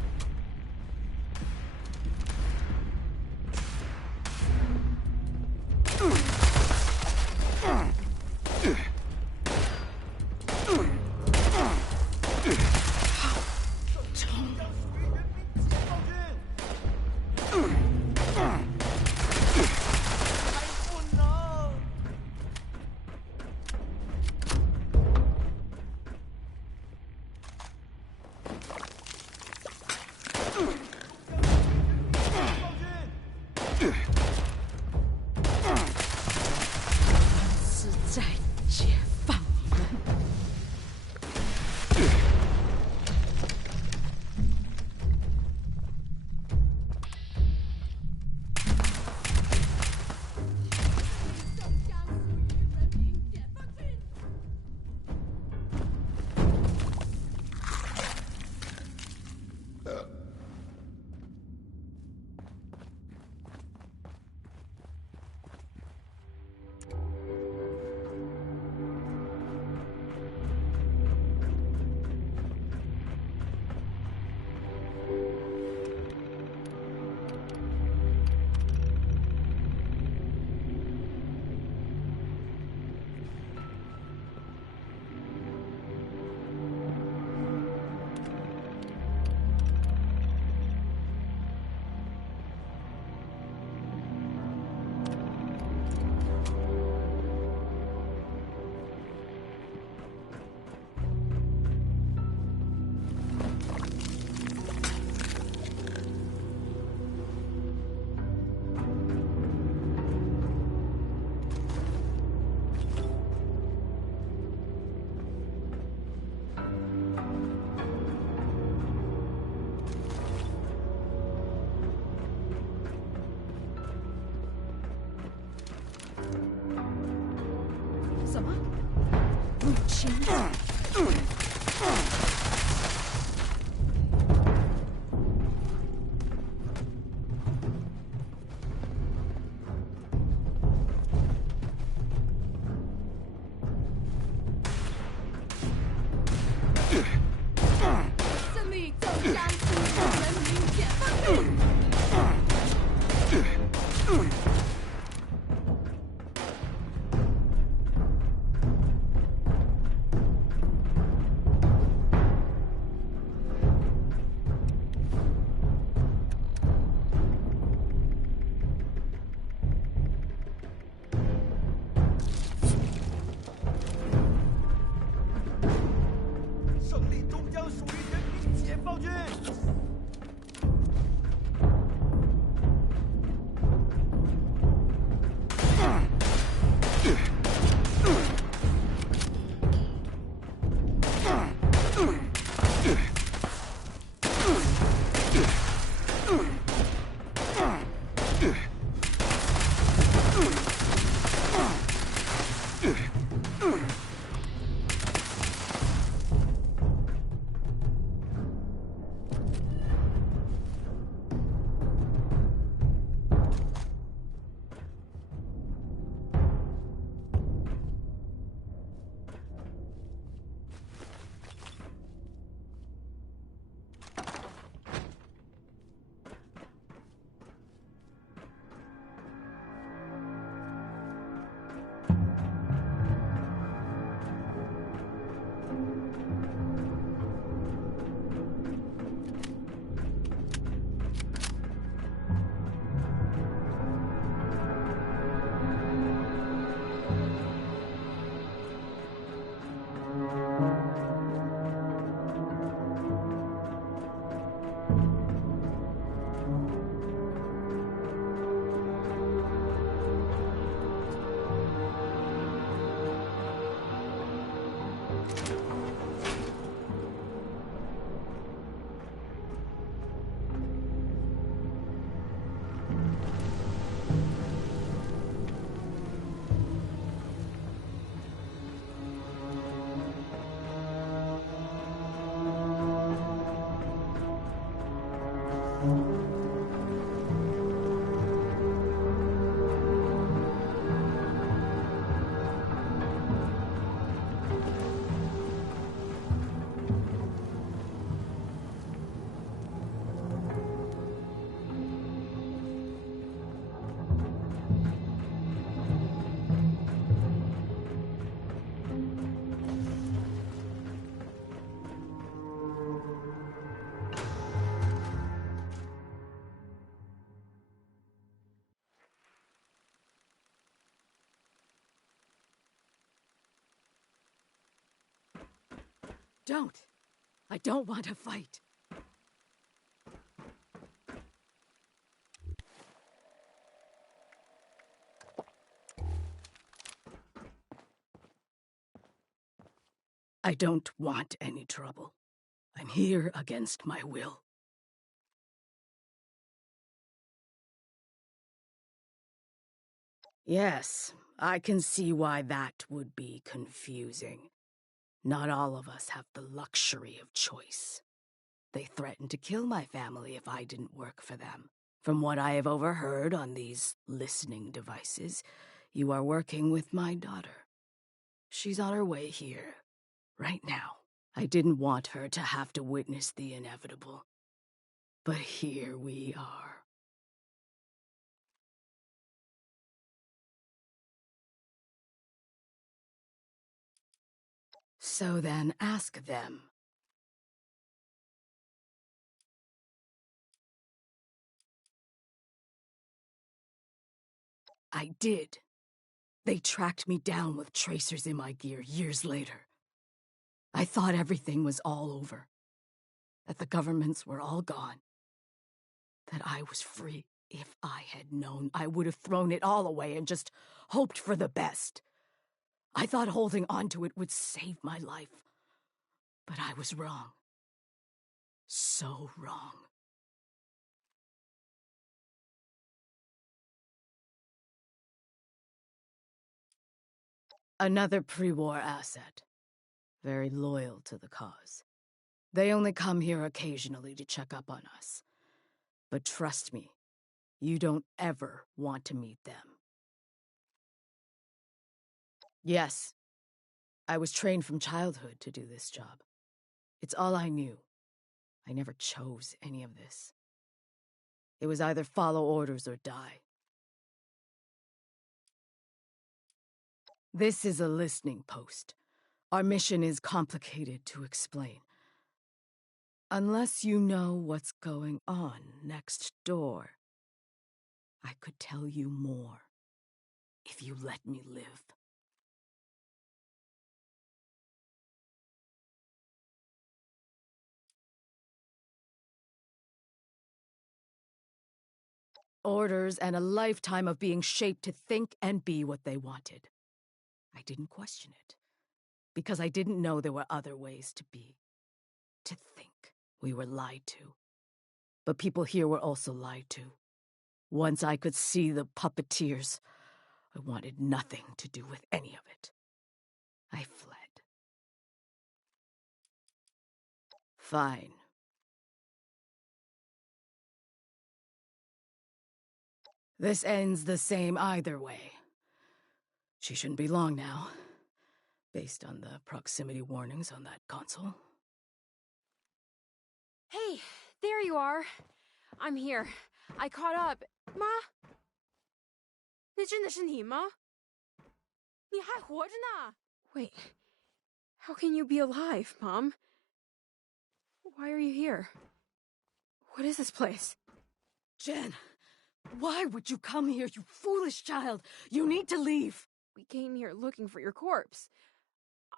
什么？入侵者？胜利就将属于人民解放军！胜利终将属于人民解放军！ Don't. I don't want to fight. I don't want any trouble. I'm here against my will. Yes, I can see why that would be confusing. Not all of us have the luxury of choice. They threatened to kill my family if I didn't work for them. From what I have overheard on these listening devices, you are working with my daughter. She's on her way here, right now. I didn't want her to have to witness the inevitable. But here we are. So then ask them. I did. They tracked me down with tracers in my gear years later. I thought everything was all over. That the governments were all gone. That I was free. If I had known, I would have thrown it all away and just hoped for the best. I thought holding on to it would save my life. But I was wrong. So wrong. Another pre-war asset. Very loyal to the cause. They only come here occasionally to check up on us. But trust me, you don't ever want to meet them. Yes, I was trained from childhood to do this job. It's all I knew. I never chose any of this. It was either follow orders or die. This is a listening post. Our mission is complicated to explain. Unless you know what's going on next door, I could tell you more if you let me live. Orders and a lifetime of being shaped to think and be what they wanted. I didn't question it, because I didn't know there were other ways to be, to think. We were lied to. But people here were also lied to. Once I could see the puppeteers, I wanted nothing to do with any of it. I fled. Fine. This ends the same either way. She shouldn't be long now, based on the proximity warnings on that console. Hey, there you are. I'm here. I caught up. 妈，那真的是你吗？你还活着呢？ Wait, how can you be alive, Mom? Why are you here? What is this place? Jen, why would you come here, you foolish child? You need to leave. We came here looking for your corpse.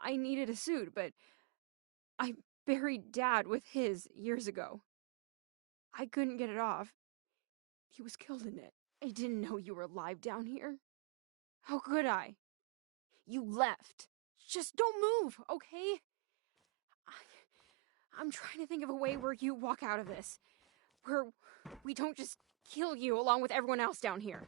I needed a suit, but I buried Dad with his years ago. I couldn't get it off. He was killed in it. I didn't know you were alive down here. How could I? You left. Just don't move, okay? I'm trying to think of a way where you walk out of this. Where we don't just kill you along with everyone else down here.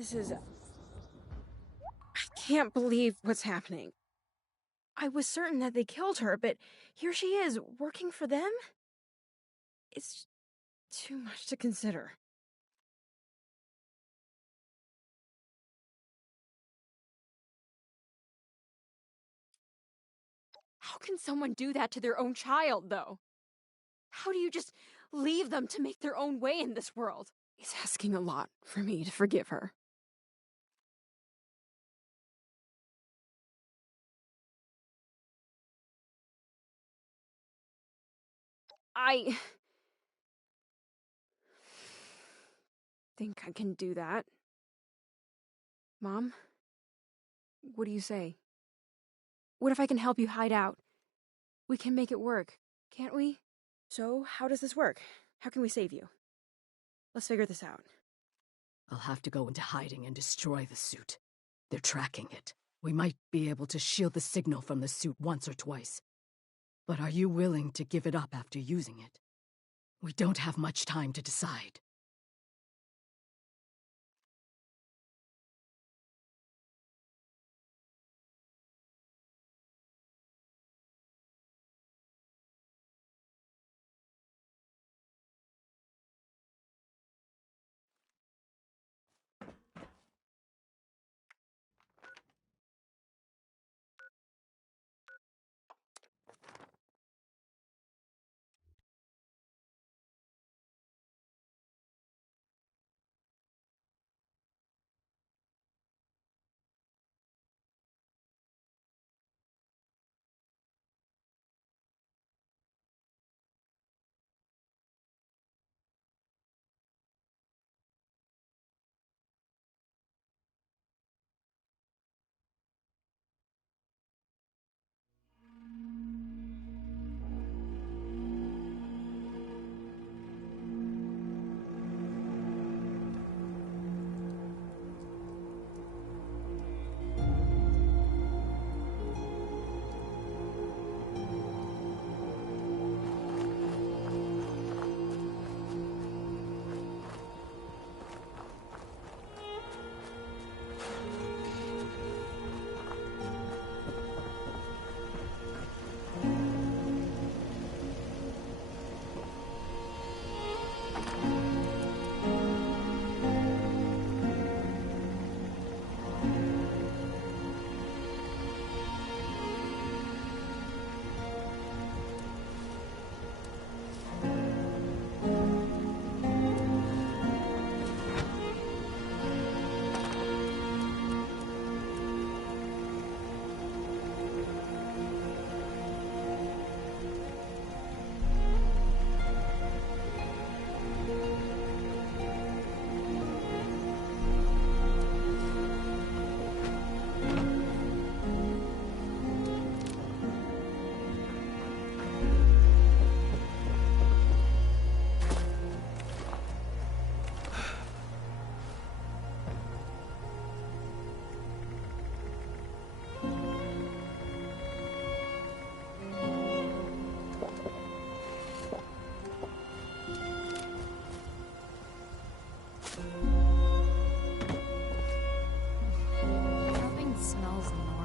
I can't believe what's happening. I was certain that they killed her, but here she is, working for them? It's too much to consider. How can someone do that to their own child, though? How do you just leave them to make their own way in this world? It's asking a lot for me to forgive her. I think I can do that. Mom? What do you say? What if I can help you hide out? We can make it work, can't we? So, how does this work? How can we save you? Let's figure this out. I'll have to go into hiding and destroy the suit. They're tracking it. We might be able to shield the signal from the suit once or twice. But are you willing to give it up after using it? We don't have much time to decide. Nothing smells normal.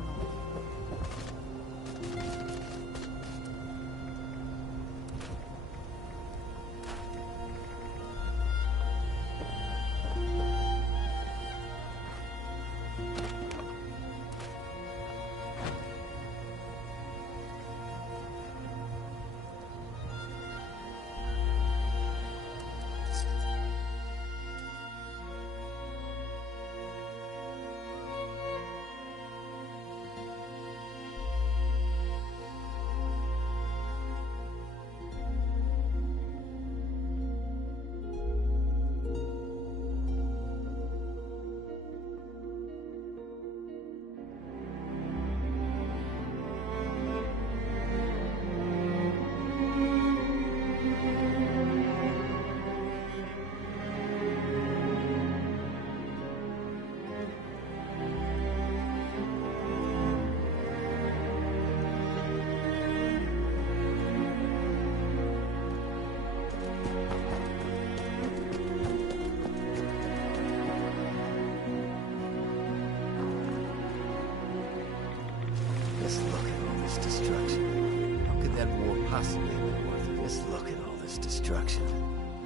Just look at all this destruction. How could that war possibly have been worth it? Just look at all this destruction.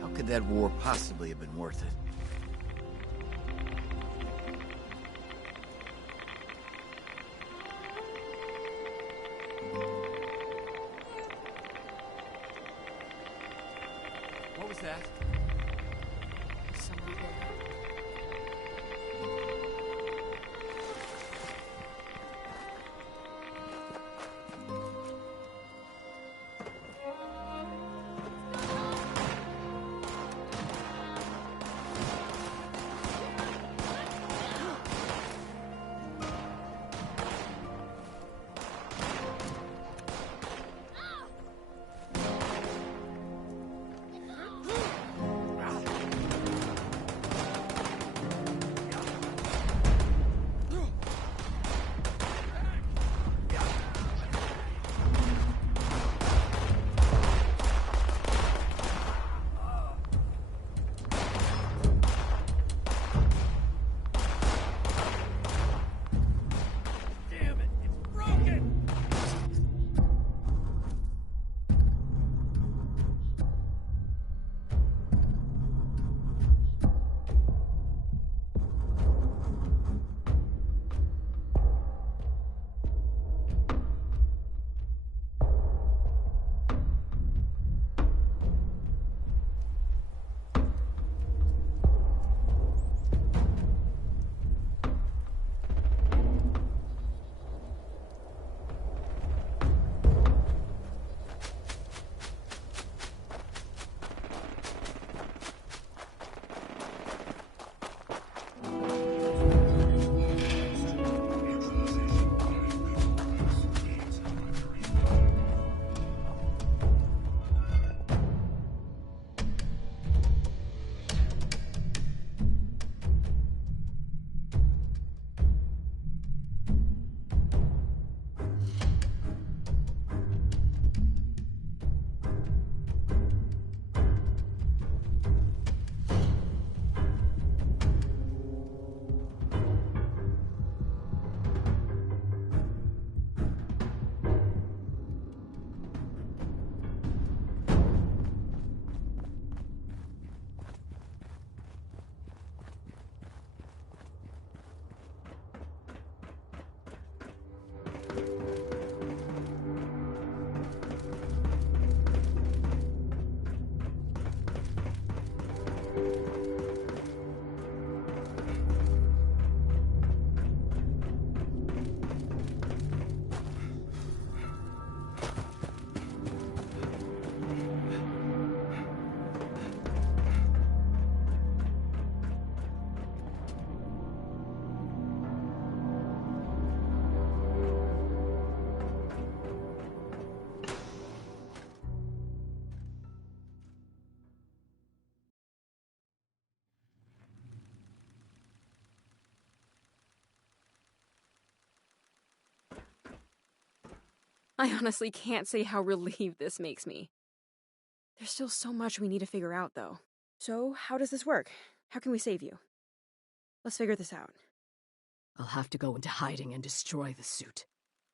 How could that war possibly have been worth it? What was that? I honestly can't say how relieved this makes me. There's still so much we need to figure out, though. So, how does this work? How can we save you? Let's figure this out. I'll have to go into hiding and destroy the suit.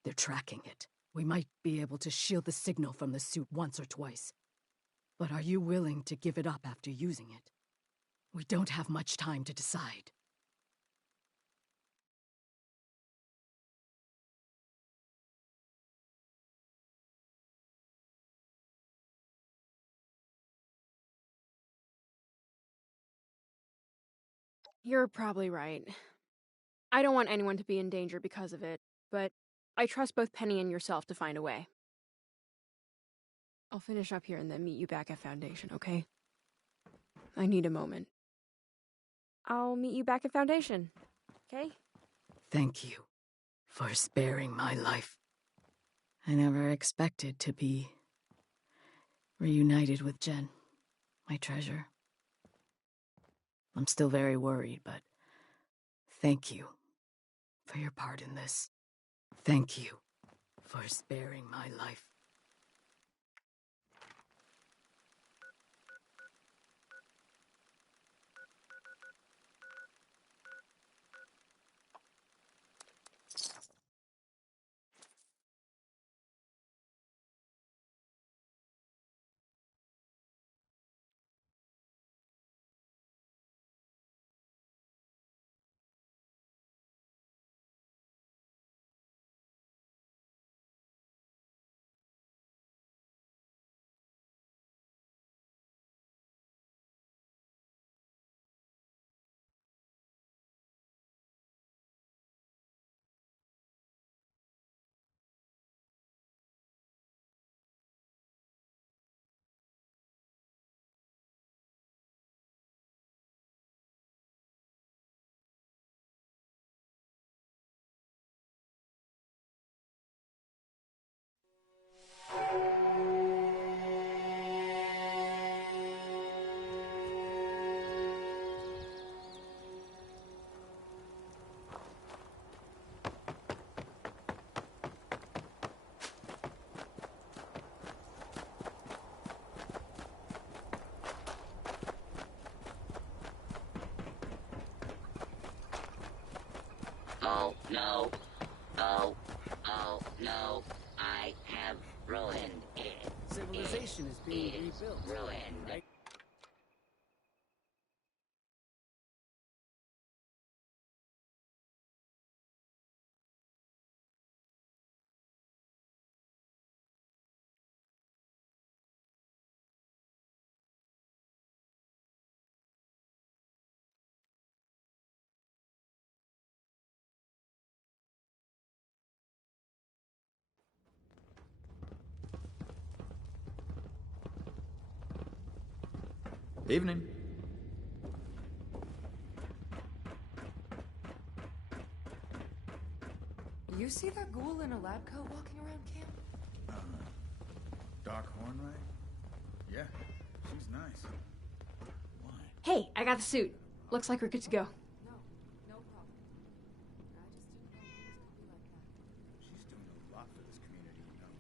They're tracking it. We might be able to shield the signal from the suit once or twice. But are you willing to give it up after using it? We don't have much time to decide. You're probably right. I don't want anyone to be in danger because of it, but I trust both Penny and yourself to find a way. I'll finish up here and then meet you back at Foundation, okay? I need a moment. I'll meet you back at Foundation, okay? Thank you for sparing my life. I never expected to be reunited with Jen, my treasure. I'm still very worried, but thank you for your part in this. Thank you for sparing my life. Oh, no. Oh, no. I have ruined it. Civilization is being rebuilt. Ruined. Right? Evening. You see that ghoul in a lab coat walking around camp? Doc Hornwright? Yeah, she's nice. Hey, I got the suit. Looks like we're good to go. No problem. I just didn't know it was gonna be like that. She's doing a lot for this community, you know.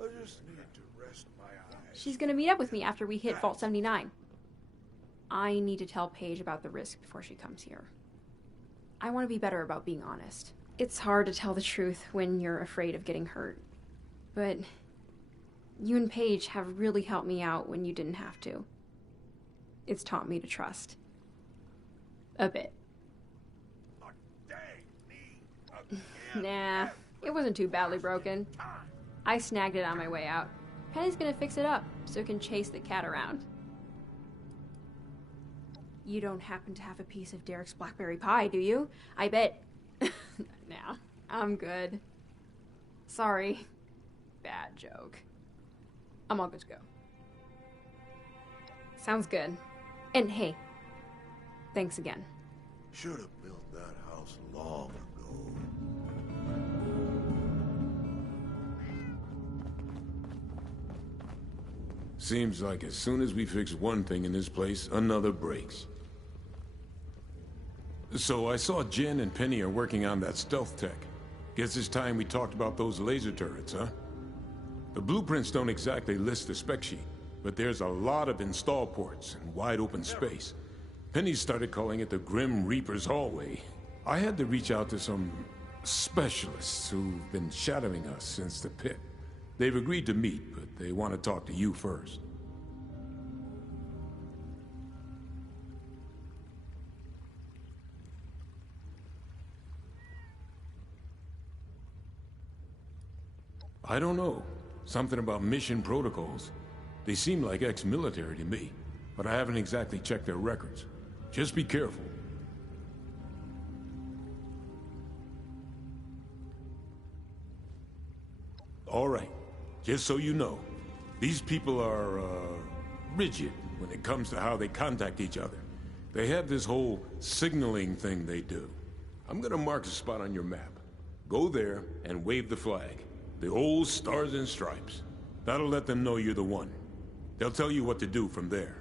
I just need to rest my eyes. She's gonna meet up with me after we hit Vault 79. I need to tell Paige about the risk before she comes here. I want to be better about being honest. It's hard to tell the truth when you're afraid of getting hurt. But you and Paige have really helped me out when you didn't have to. It's taught me to trust. A bit. Nah, it wasn't too badly broken. I snagged it on my way out. Penny's gonna fix it up so it can chase the cat around. You don't happen to have a piece of Derek's blackberry pie, do you? I bet. Nah, I'm good. Sorry. Bad joke. I'm all good to go. Sounds good. And hey, thanks again. Should have built that house long ago. Seems like as soon as we fix one thing in this place, another breaks. So I saw Jen and Penny are working on that stealth tech. Guess it's time we talked about those laser turrets, huh? The blueprints don't exactly list the spec sheet, but there's a lot of install ports and wide open space. Penny started calling it the Grim Reaper's Hallway. I had to reach out to some specialists who've been shadowing us since the pit. They've agreed to meet, but they want to talk to you first. I don't know. Something about mission protocols. They seem like ex-military to me, but I haven't exactly checked their records. Just be careful. All right. Just so you know, these people are, rigid when it comes to how they contact each other. They have this whole signaling thing they do. I'm gonna mark a spot on your map. Go there and wave the flag. The old stars and stripes. That'll let them know you're the one. They'll tell you what to do from there.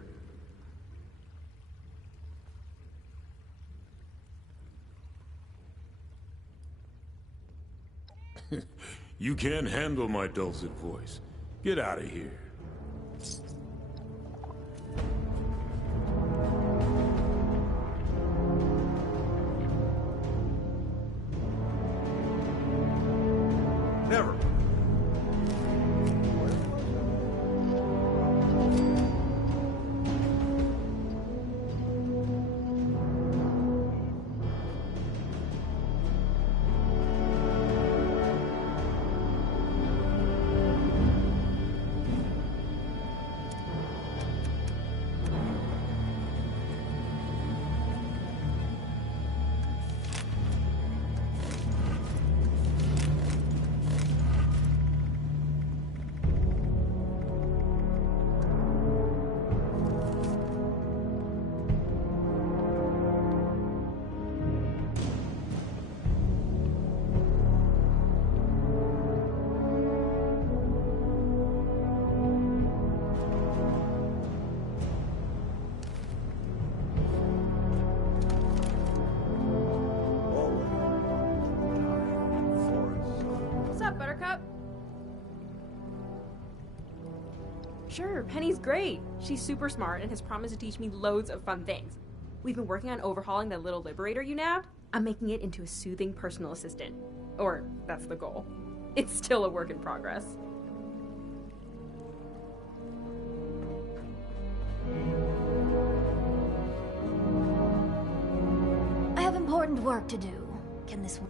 You can't handle my dulcet voice. Get out of here. Never. Sure, Penny's great. She's super smart and has promised to teach me loads of fun things. We've been working on overhauling that little liberator you nabbed. I'm making it into a soothing personal assistant. Or, that's the goal. It's still a work in progress. I have important work to do. Can this one...